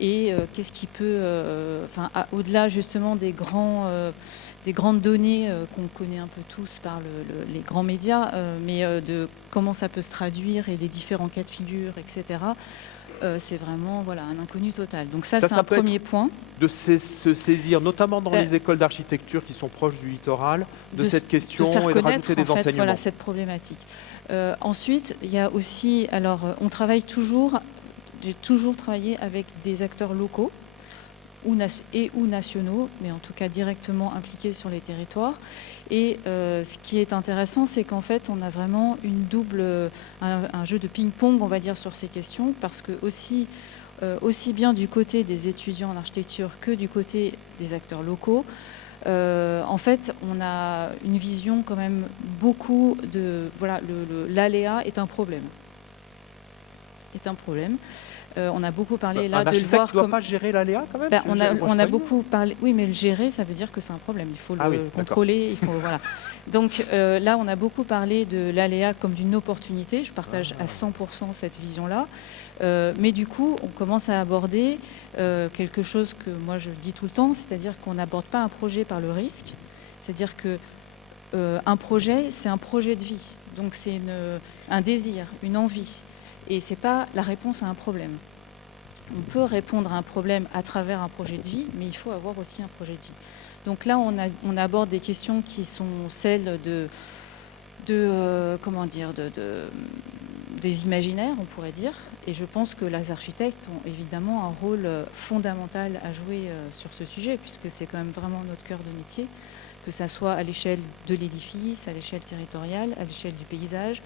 et qu'est-ce qui peut, au-delà justement des grandes données qu'on connaît un peu tous par les grands médias, mais de comment ça peut se traduire et les différents cas de figure, etc. C'est vraiment un inconnu total. Donc ça c'est un premier point. De se saisir, notamment dans les écoles d'architecture qui sont proches du littoral, de cette question et de rajouter des enseignements. Voilà cette problématique. Ensuite, il y a aussi, on travaille toujours, j'ai toujours travaillé avec des acteurs locaux ou nationaux, mais en tout cas directement impliqués sur les territoires. Et ce qui est intéressant, c'est qu'en fait, on a vraiment un jeu de ping-pong, on va dire, sur ces questions, parce que aussi bien du côté des étudiants en architecture que du côté des acteurs locaux, en fait, on a une vision quand même beaucoup de... Voilà, l'aléa est un problème. est un problème. On a beaucoup parlé Un de le voir architecte ne doit pas gérer l'aléa quand même. On a beaucoup parlé. Oui, mais le gérer, ça veut dire que c'est un problème. Il faut le contrôler. Il faut, voilà. Donc là, on a beaucoup parlé de l'aléa comme d'une opportunité. Je partage à 100% cette vision-là. Mais du coup, on commence à aborder quelque chose que moi je dis tout le temps, c'est-à-dire qu'on n'aborde pas un projet par le risque. C'est-à-dire que un projet, c'est un projet de vie. Donc c'est un désir, une envie. Et ce n'est pas la réponse à un problème. On peut répondre à un problème à travers un projet de vie, mais il faut avoir aussi un projet de vie. Donc là, on aborde des questions qui sont celles des imaginaires, on pourrait dire. Et je pense que les architectes ont évidemment un rôle fondamental à jouer sur ce sujet, puisque c'est quand même vraiment notre cœur de métier, que ça soit à l'échelle de l'édifice, à l'échelle territoriale, à l'échelle du paysage.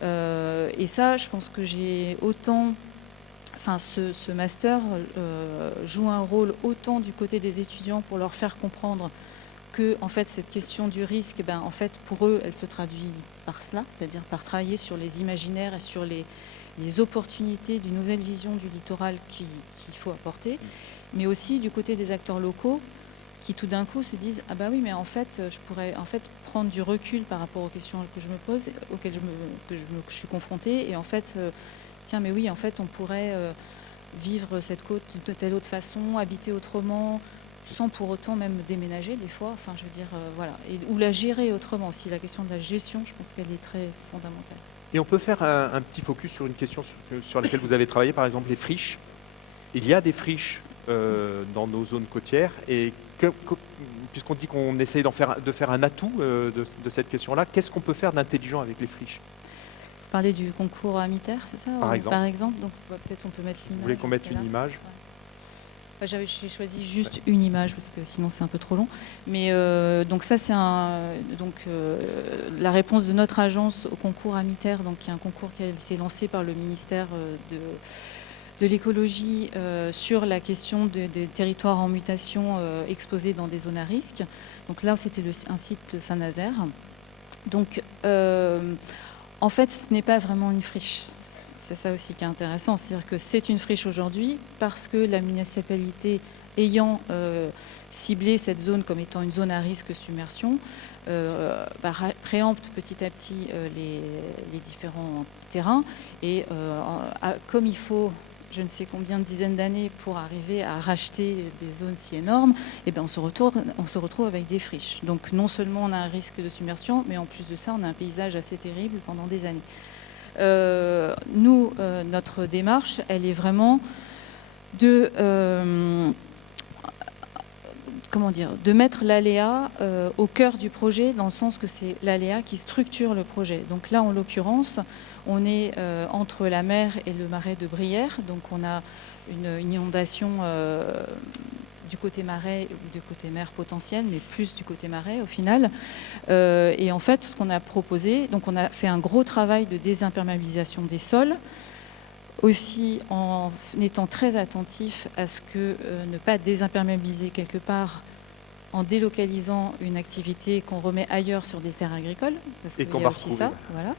Et ça, je pense que j'ai autant... Enfin, ce master joue un rôle autant du côté des étudiants pour leur faire comprendre que, en fait, cette question du risque, en fait, pour eux, elle se traduit par cela, c'est-à-dire par travailler sur les imaginaires et sur les opportunités d'une nouvelle vision du littoral qu'il faut apporter, mais aussi du côté des acteurs locaux qui tout d'un coup se disent « Ah bah oui, mais en fait, je pourrais en fait prendre du recul par rapport aux questions que je me pose, auxquelles je suis confrontée, et en fait, tiens, mais oui, en fait, on pourrait vivre cette côte de telle autre façon, habiter autrement, sans pour autant même déménager des fois, enfin, je veux dire, voilà, ou la gérer autrement aussi. La question de la gestion, je pense qu'elle est très fondamentale. Et on peut faire un petit focus sur une question sur laquelle vous avez travaillé, par exemple les friches. Il y a des friches dans nos zones côtières, et puisqu'on dit qu'on essaye de faire un atout de cette question-là, qu'est-ce qu'on peut faire d'intelligent avec les friches? Vous parlez du concours Amiter, c'est ça? Par exemple. Donc peut-être on peut mettre l'image. Vous voulez qu'on mette une image? J'ai choisi juste une image parce que sinon c'est un peu trop long. Mais donc ça c'est la réponse de notre agence au concours Amiter, donc qui est un concours qui a été lancé par le ministère de l'écologie sur la question des territoires en mutation exposés dans des zones à risque. Donc là c'était un site de Saint-Nazaire. Donc en fait ce n'est pas vraiment une friche. C'est ça aussi qui est intéressant, c'est-à-dire que c'est une friche aujourd'hui parce que la municipalité ayant ciblé cette zone comme étant une zone à risque submersion, préempte petit à petit les différents terrains et comme il faut je ne sais combien de dizaines d'années pour arriver à racheter des zones si énormes, et bien on se retrouve avec des friches. Donc non seulement on a un risque de submersion, mais en plus de ça on a un paysage assez terrible pendant des années. Nous, notre démarche, elle est vraiment de mettre l'aléa au cœur du projet, dans le sens que c'est l'aléa qui structure le projet. Donc là, en l'occurrence, on est entre la mer et le marais de Brière, donc on a une inondation du côté marais ou du côté mer potentiel, mais plus du côté marais au final. Et en fait, ce qu'on a proposé, donc on a fait un gros travail de désimperméabilisation des sols, aussi en étant très attentif à ce que ne pas désimperméabiliser quelque part en délocalisant une activité qu'on remet ailleurs sur des terres agricoles, parce qu'il y a aussi ça. Voilà.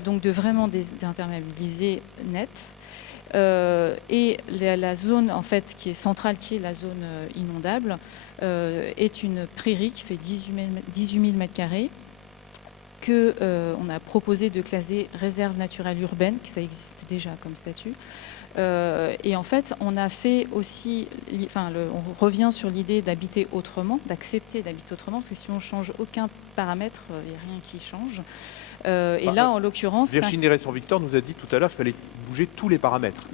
Donc de vraiment désimperméabiliser net. Et la zone en fait qui est centrale, qui est la zone inondable, est une prairie qui fait 18 000 m² que on a proposé de classer réserve naturelle urbaine, que ça existe déjà comme statut. Et en fait, on a fait aussi, on revient sur l'idée d'habiter autrement, d'accepter d'habiter autrement, parce que si on change aucun paramètre, il n'y a rien qui change. Et là, en l'occurrence... Virginie Resson-Victor nous a dit tout à l'heure qu'il fallait bouger tous les paramètres.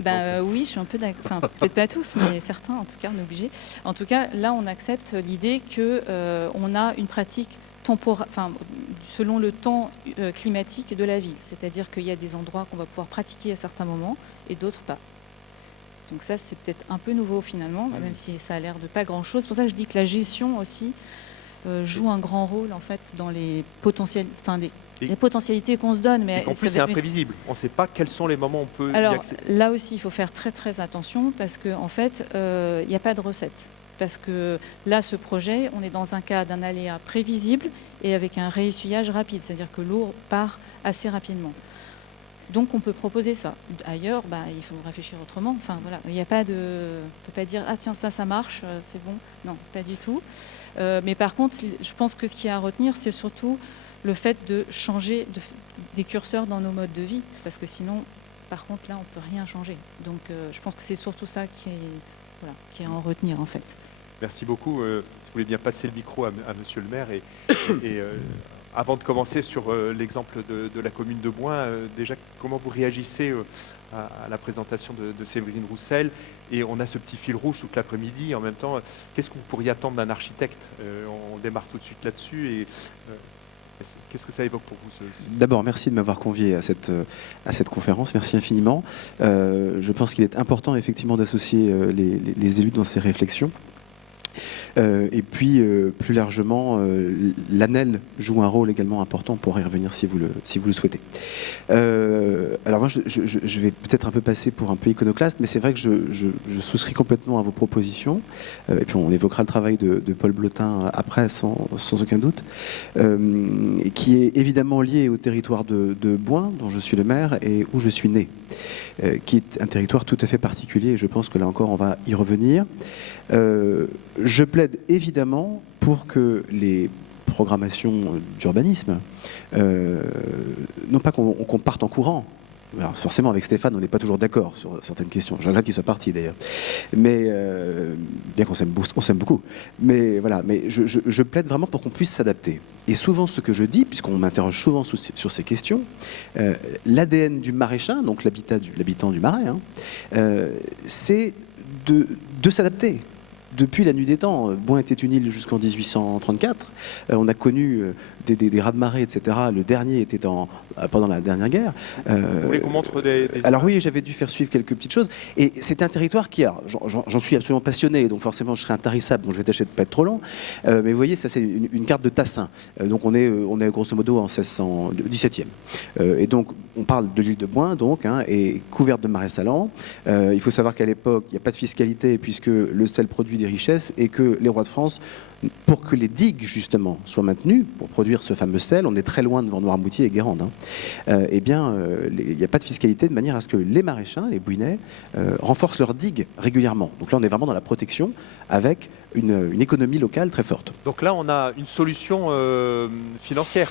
Oui, je suis un peu d'accord. Enfin, peut-être pas tous, mais certains, en tout cas, on est obligé. En tout cas, là, on accepte l'idée qu'on a une pratique selon le temps climatique de la ville. C'est-à-dire qu'il y a des endroits qu'on va pouvoir pratiquer à certains moments et d'autres pas. Donc ça, c'est peut-être un peu nouveau finalement, même si ça a l'air de pas grand-chose. C'est pour ça que je dis que la gestion aussi joue un grand rôle en fait dans les potentialités qu'on se donne. Mais en plus, c'est imprévisible. On ne sait pas quels sont les moments où on peut y accéder. Alors là aussi, il faut faire très très attention parce qu'en fait, il n'y a pas de recette. Parce que là, ce projet, on est dans un cas d'un aléa prévisible et avec un réessuyage rapide, c'est-à-dire que l'eau part assez rapidement. Donc on peut proposer ça. Ailleurs, il faut réfléchir autrement. Enfin voilà, il n'y a pas de, on peut pas dire ah tiens ça marche, c'est bon. Non, pas du tout. Mais par contre, je pense que ce qu'il y a à retenir, c'est surtout le fait de changer des curseurs dans nos modes de vie, parce que sinon, par contre là, on peut rien changer. Donc je pense que c'est surtout ça qui est à en retenir en fait. Merci beaucoup. Si vous voulez bien passer le micro à Monsieur le maire et avant de commencer sur l'exemple de la commune de Boin, déjà, comment vous réagissez à la présentation de Séverine Roussel? Et on a ce petit fil rouge toute l'après-midi. En même temps, qu'est-ce que vous pourriez attendre d'un architecte? On démarre tout de suite là-dessus. Et qu'est-ce que ça évoque pour vous D'abord, merci de m'avoir convié à cette conférence. Merci infiniment. Je pense qu'il est important, effectivement, d'associer les élus dans ces réflexions. Et puis, plus largement, l'ANEL joue un rôle également important pour y revenir si vous le souhaitez. Alors moi, je vais peut-être un peu passer pour un peu iconoclaste, mais c'est vrai que je souscris complètement à vos propositions. Et puis on évoquera le travail de Paul Blotin après, sans aucun doute, qui est évidemment lié au territoire de Boin, dont je suis le maire, et où je suis né, qui est un territoire tout à fait particulier, et je pense que là encore, on va y revenir. Je plaide évidemment pour que les programmations d'urbanisme, non pas qu'on parte en courant. Alors forcément, avec Stéphane, on n'est pas toujours d'accord sur certaines questions. Je regrette qu'il soit parti d'ailleurs. Mais bien qu'on s'aime beaucoup. Mais voilà. Mais je plaide vraiment pour qu'on puisse s'adapter. Et souvent, ce que je dis, puisqu'on m'interroge souvent sur ces questions, l'ADN du maraîchin, donc l'habitant du marais, c'est de s'adapter. Depuis la nuit des temps, Boin était une île jusqu'en 1834. On a connu des raz-de-marée, etc. Le dernier était pendant la dernière guerre. Vous voulez qu'on montre des alors oui, j'avais dû faire suivre quelques petites choses. Et c'est un territoire qui, j'en suis absolument passionné, donc forcément je serai intarissable, donc je vais tâcher de ne pas être trop long. Mais vous voyez, ça c'est une carte de Tassin. Donc on est grosso modo en 17e. Et donc on parle de l'île de Boin, donc, et couverte de marais salants. Il faut savoir qu'à l'époque, il n'y a pas de fiscalité puisque le sel produit des richesses et que les rois de France, pour que les digues, justement, soient maintenues, pour produire ce fameux sel, on est très loin devant Noirmoutier et Guérande, eh bien, il n'y a pas de fiscalité de manière à ce que les maraîchins, les Bouinais, renforcent leurs digues régulièrement. Donc là, on est vraiment dans la protection avec une économie locale très forte. Donc là, on a une solution financière.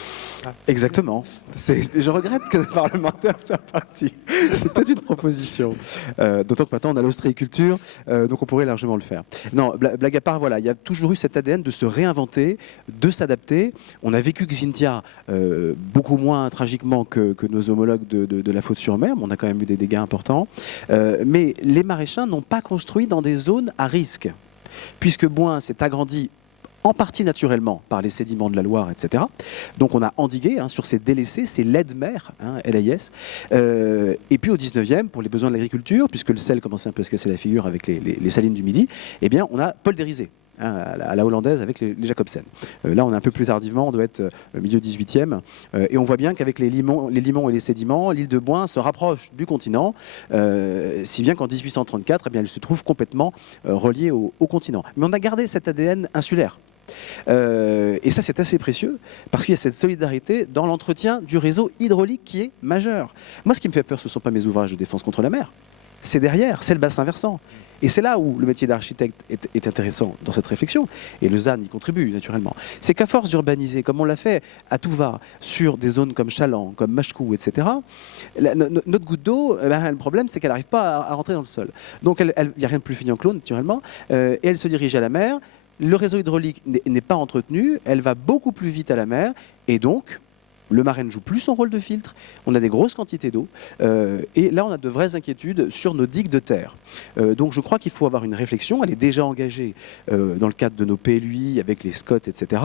Exactement. Je regrette que les parlementaires soient partis. C'était une proposition. D'autant que maintenant, on a l'ostréiculture, donc on pourrait largement le faire. Non, blague à part, voilà, il y a toujours eu cet ADN de se réinventer, de s'adapter. On a vécu Xynthia beaucoup moins tragiquement que nos homologues de la Faute-sur-Mer, mais on a quand même eu des dégâts importants. Mais les maraîchins n'ont pas construit dans des zones à risque, puisque Boin s'est agrandi en partie naturellement par les sédiments de la Loire, etc. Donc on a endigué sur ces délaissés, ces laids de mer, LAIS. Et puis au 19e, pour les besoins de l'agriculture, puisque le sel commençait un peu à se casser la figure avec les salines du Midi, eh bien on a poldérisé. À la hollandaise avec les Jacobsen. Là, on est un peu plus tardivement, on doit être milieu 18e. Et on voit bien qu'avec les limons et les sédiments, l'île de Boin se rapproche du continent, si bien qu'en 1834, eh bien, elle se trouve complètement reliée au continent. Mais on a gardé cet ADN insulaire. Et ça, c'est assez précieux parce qu'il y a cette solidarité dans l'entretien du réseau hydraulique qui est majeur. Moi, ce qui me fait peur, ce ne sont pas mes ouvrages de défense contre la mer. C'est derrière, c'est le bassin versant. Et c'est là où le métier d'architecte est intéressant dans cette réflexion, et le ZAN y contribue naturellement. C'est qu'à force d'urbaniser, comme on l'a fait à tout va, sur des zones comme Chaland, comme Machecou, etc., notre goutte d'eau, le problème c'est qu'elle n'arrive pas à rentrer dans le sol. Donc il n'y a rien de plus fini en clos naturellement, et elle se dirige à la mer. Le réseau hydraulique n'est pas entretenu, elle va beaucoup plus vite à la mer, et donc le marais ne joue plus son rôle de filtre, on a des grosses quantités d'eau, et là on a de vraies inquiétudes sur nos digues de terre. Donc je crois qu'il faut avoir une réflexion, elle est déjà engagée dans le cadre de nos PLUI avec les SCOT, etc.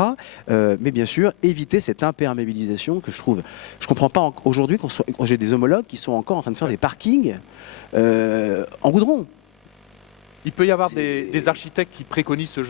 Mais bien sûr, éviter cette imperméabilisation que je comprends pas aujourd'hui quand j'ai des homologues qui sont encore en train de faire des parkings en goudron. Il peut y avoir des architectes qui préconisent ce.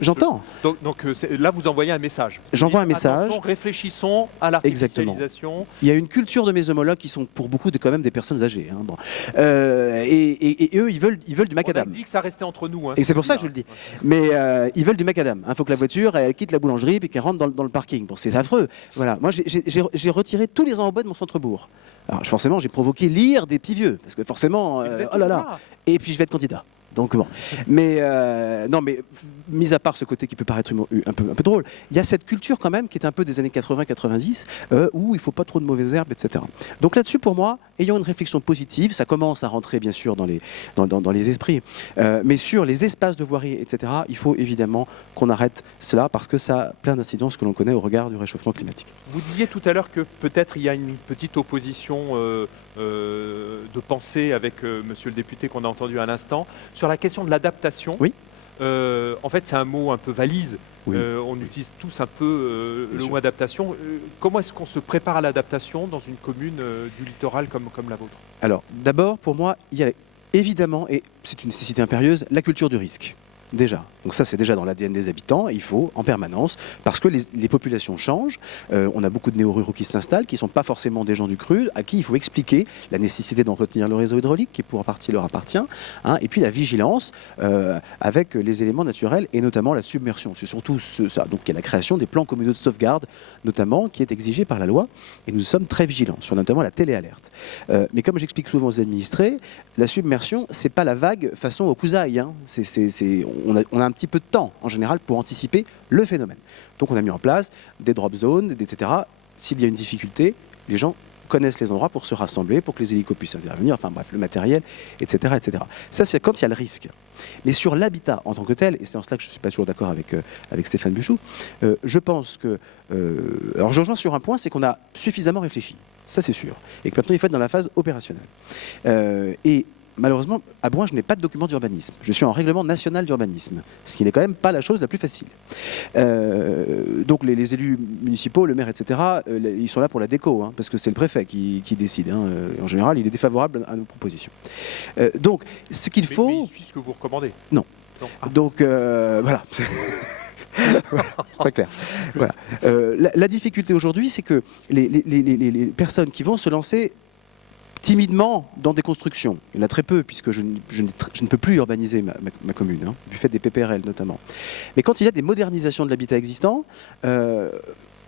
J'entends. Donc là, vous envoyez un message. J'envoie un message. Attention, réfléchissons à l'artificialisation. Il y a une culture de mes homologues qui sont pour beaucoup quand même des personnes âgées. Hein, bon. Et eux, ils veulent du macadam. On a dit que ça restait entre nous. Hein, et c'est pour ça que je le dis. Mais ils veulent du macadam. Il faut que la voiture, elle quitte la boulangerie et qu'elle rentre dans le parking. Bon, c'est affreux. Voilà. Moi, j'ai retiré tous les enrobois de mon centre-bourg. Alors, forcément, j'ai provoqué l'ire des petits vieux. Parce que forcément, oh là là. Et puis, je vais être candidat. Donc bon, mais non, mais mis à part ce côté qui peut paraître un peu drôle, il y a cette culture quand même qui est un peu des années 80-90 où il faut pas trop de mauvaises herbes, etc. Donc là-dessus, pour moi, ayons une réflexion positive. Ça commence à rentrer bien sûr dans les esprits, mais sur les espaces de voirie, etc. Il faut évidemment qu'on arrête cela parce que ça a plein d'incidences que l'on connaît au regard du réchauffement climatique. Vous disiez tout à l'heure que peut-être il y a une petite opposition de pensée avec monsieur le député qu'on a entendu à l'instant sur la question de l'adaptation. Oui. En fait, c'est un mot un peu valise. Oui. On utilise tous un peu le mot adaptation. Comment est-ce qu'on se prépare à l'adaptation dans une commune du littoral comme la vôtre? Alors, d'abord, pour moi, il y a évidemment, et c'est une nécessité impérieuse, la culture du risque. Déjà. Donc ça, c'est déjà dans l'ADN des habitants. Il faut en permanence, parce que les populations changent. On a beaucoup de néo-ruraux qui s'installent, qui ne sont pas forcément des gens du cru, à qui il faut expliquer la nécessité d'entretenir le réseau hydraulique, qui pour partie leur appartient, hein, et puis la vigilance avec les éléments naturels, et notamment la submersion. C'est surtout ça. Donc il y a la création des plans communaux de sauvegarde, notamment, qui est exigée par la loi, et nous sommes très vigilants sur notamment la téléalerte. Mais comme j'explique souvent aux administrés, la submersion, c'est pas la vague façon au cousaille. Hein. On a un petit peu de temps, en général, pour anticiper le phénomène. Donc on a mis en place des drop zones, etc. S'il y a une difficulté, les gens connaissent les endroits pour se rassembler, pour que les hélicos puissent intervenir, enfin bref, le matériel, etc. etc. Ça, c'est quand il y a le risque. Mais sur l'habitat en tant que tel, et c'est en cela que je ne suis pas toujours d'accord avec Stéphane Buchou, je pense que... alors je rejoins sur un point, c'est qu'on a suffisamment réfléchi. Ça, c'est sûr. Et que maintenant, il faut être dans la phase opérationnelle. Et malheureusement, à Bouin, je n'ai pas de document d'urbanisme. Je suis en règlement national d'urbanisme, ce qui n'est quand même pas la chose la plus facile. Donc les élus municipaux, le maire, etc., ils sont là pour la déco, hein, parce que c'est le préfet qui décide. Hein. En général, il est défavorable à nos propositions. Donc, ce qu'il faut... Mais il suit ce que vous recommandez. Non. Donc, voilà. C'est très clair. Voilà. La difficulté aujourd'hui, c'est que les personnes qui vont se lancer timidement dans des constructions, il y en a très peu puisque je ne peux plus urbaniser ma commune, hein, du fait des PPRL notamment. Mais quand il y a des modernisations de l'habitat existant, on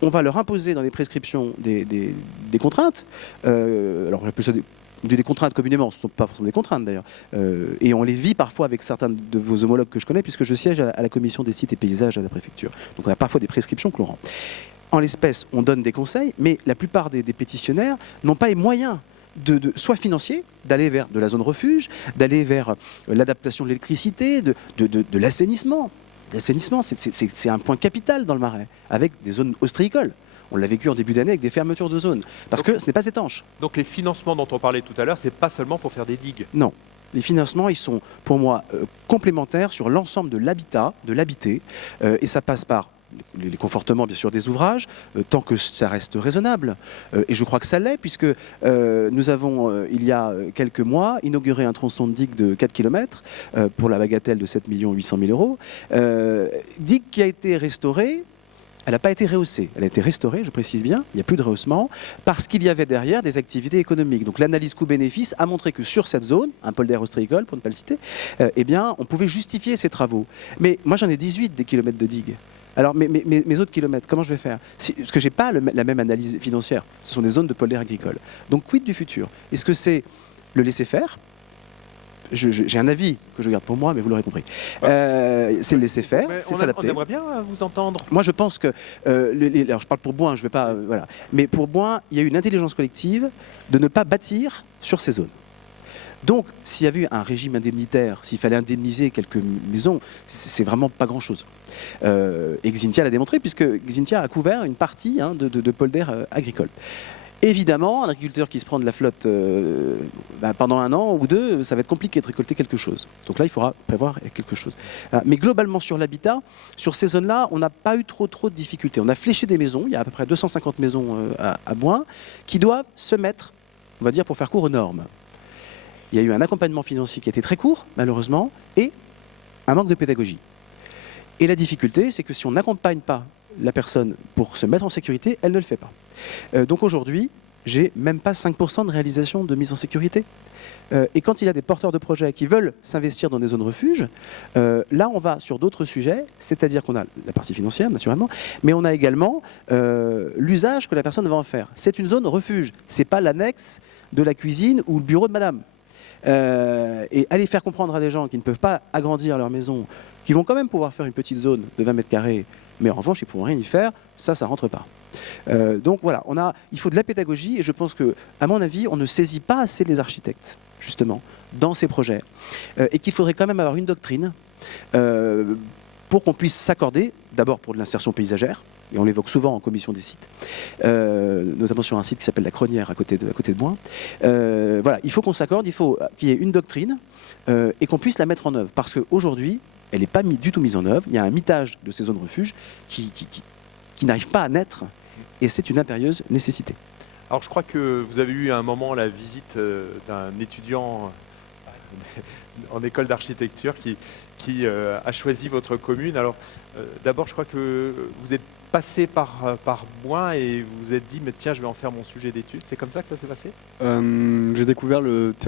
va leur imposer dans les prescriptions des contraintes. Alors on appelle ça des contraintes communément, ce ne sont pas forcément des contraintes d'ailleurs, et on les vit parfois avec certains de vos homologues que je connais, puisque je siège à la commission des sites et paysages à la préfecture. Donc on a parfois des prescriptions que l'on rend. En l'espèce, on donne des conseils, mais la plupart des pétitionnaires n'ont pas les moyens soit financiers, d'aller vers de la zone refuge, d'aller vers l'adaptation de l'électricité, de l'assainissement. L'assainissement, c'est un point capital dans le Marais, avec des zones ostréicoles. On l'a vécu en début d'année avec des fermetures de zones, parce que ce n'est pas étanche. Donc les financements dont on parlait tout à l'heure, c'est pas seulement pour faire des digues. Non. Les financements, ils sont, pour moi, complémentaires sur l'ensemble de l'habitat, de l'habité, et ça passe par les confortements, bien sûr, des ouvrages, tant que ça reste raisonnable. Et je crois que ça l'est, puisque nous avons, il y a quelques mois, inauguré un tronçon de digue de 4 km pour la bagatelle de 7 800 000 euros. Digue qui a été restaurée. Elle n'a pas été rehaussée, elle a été restaurée, je précise bien, il n'y a plus de rehaussement, parce qu'il y avait derrière des activités économiques. Donc l'analyse coût-bénéfice a montré que sur cette zone, un polder ostréicole pour ne pas le citer, eh bien, on pouvait justifier ces travaux. Mais moi j'en ai 18 des kilomètres de digues. Alors mes autres kilomètres, comment je vais faire? Parce que je n'ai pas la même analyse financière, ce sont des zones de polder agricole. Donc quid du futur? Est-ce que c'est le laisser faire? J'ai un avis que je garde pour moi, mais vous l'aurez compris. C'est le laisser faire, c'est s'adapter. On aimerait bien vous entendre. Moi, je pense que... alors, je parle pour Bouin, je ne vais pas... voilà. Mais pour Bouin, il y a une intelligence collective de ne pas bâtir sur ces zones. Donc, s'il y avait eu un régime indemnitaire, s'il fallait indemniser quelques maisons, c'est vraiment pas grand-chose. Et Xynthia l'a démontré, puisque Xynthia a couvert une partie de polder agricole. Évidemment, un agriculteur qui se prend de la flotte pendant 1 an ou 2, ça va être compliqué de récolter quelque chose. Donc là, il faudra prévoir quelque chose. Mais globalement, sur l'habitat, sur ces zones-là, on n'a pas eu trop de difficultés. On a fléché des maisons, il y a à peu près 250 maisons à Bouin, qui doivent se mettre, on va dire pour faire court, aux normes. Il y a eu un accompagnement financier qui a été très court, malheureusement, et un manque de pédagogie. Et la difficulté, c'est que si on n'accompagne pas la personne pour se mettre en sécurité, elle ne le fait pas. Donc aujourd'hui, j'ai même pas 5% de réalisation de mise en sécurité. Et quand il y a des porteurs de projets qui veulent s'investir dans des zones refuges, là on va sur d'autres sujets, c'est-à-dire qu'on a la partie financière naturellement, mais on a également l'usage que la personne va en faire. C'est une zone refuge, c'est pas l'annexe de la cuisine ou le bureau de madame. Et aller faire comprendre à des gens qui ne peuvent pas agrandir leur maison, qui vont quand même pouvoir faire une petite zone de 20 mètres carrés, mais en revanche ils ne pourront rien y faire, ça rentre pas. Donc voilà, il faut de la pédagogie et je pense que, à mon avis, on ne saisit pas assez les architectes, justement, dans ces projets. Et qu'il faudrait quand même avoir une doctrine pour qu'on puisse s'accorder, d'abord pour de l'insertion paysagère, et on l'évoque souvent en commission des sites, notamment sur un site qui s'appelle la Cronière à côté de Boin. Voilà, il faut qu'on s'accorde, il faut qu'il y ait une doctrine et qu'on puisse la mettre en œuvre. Parce qu'aujourd'hui, elle n'est pas du tout mise en œuvre. Il y a un mitage de ces zones refuges qui n'arrive pas à naître et c'est une impérieuse nécessité. Alors je crois que vous avez eu à un moment la visite d'un étudiant en école d'architecture qui a choisi votre commune. Alors d'abord je crois que vous êtes passé par Boin et vous vous êtes dit mais tiens je vais en faire mon sujet d'étude. C'est comme ça que ça s'est passé ? J'ai découvert le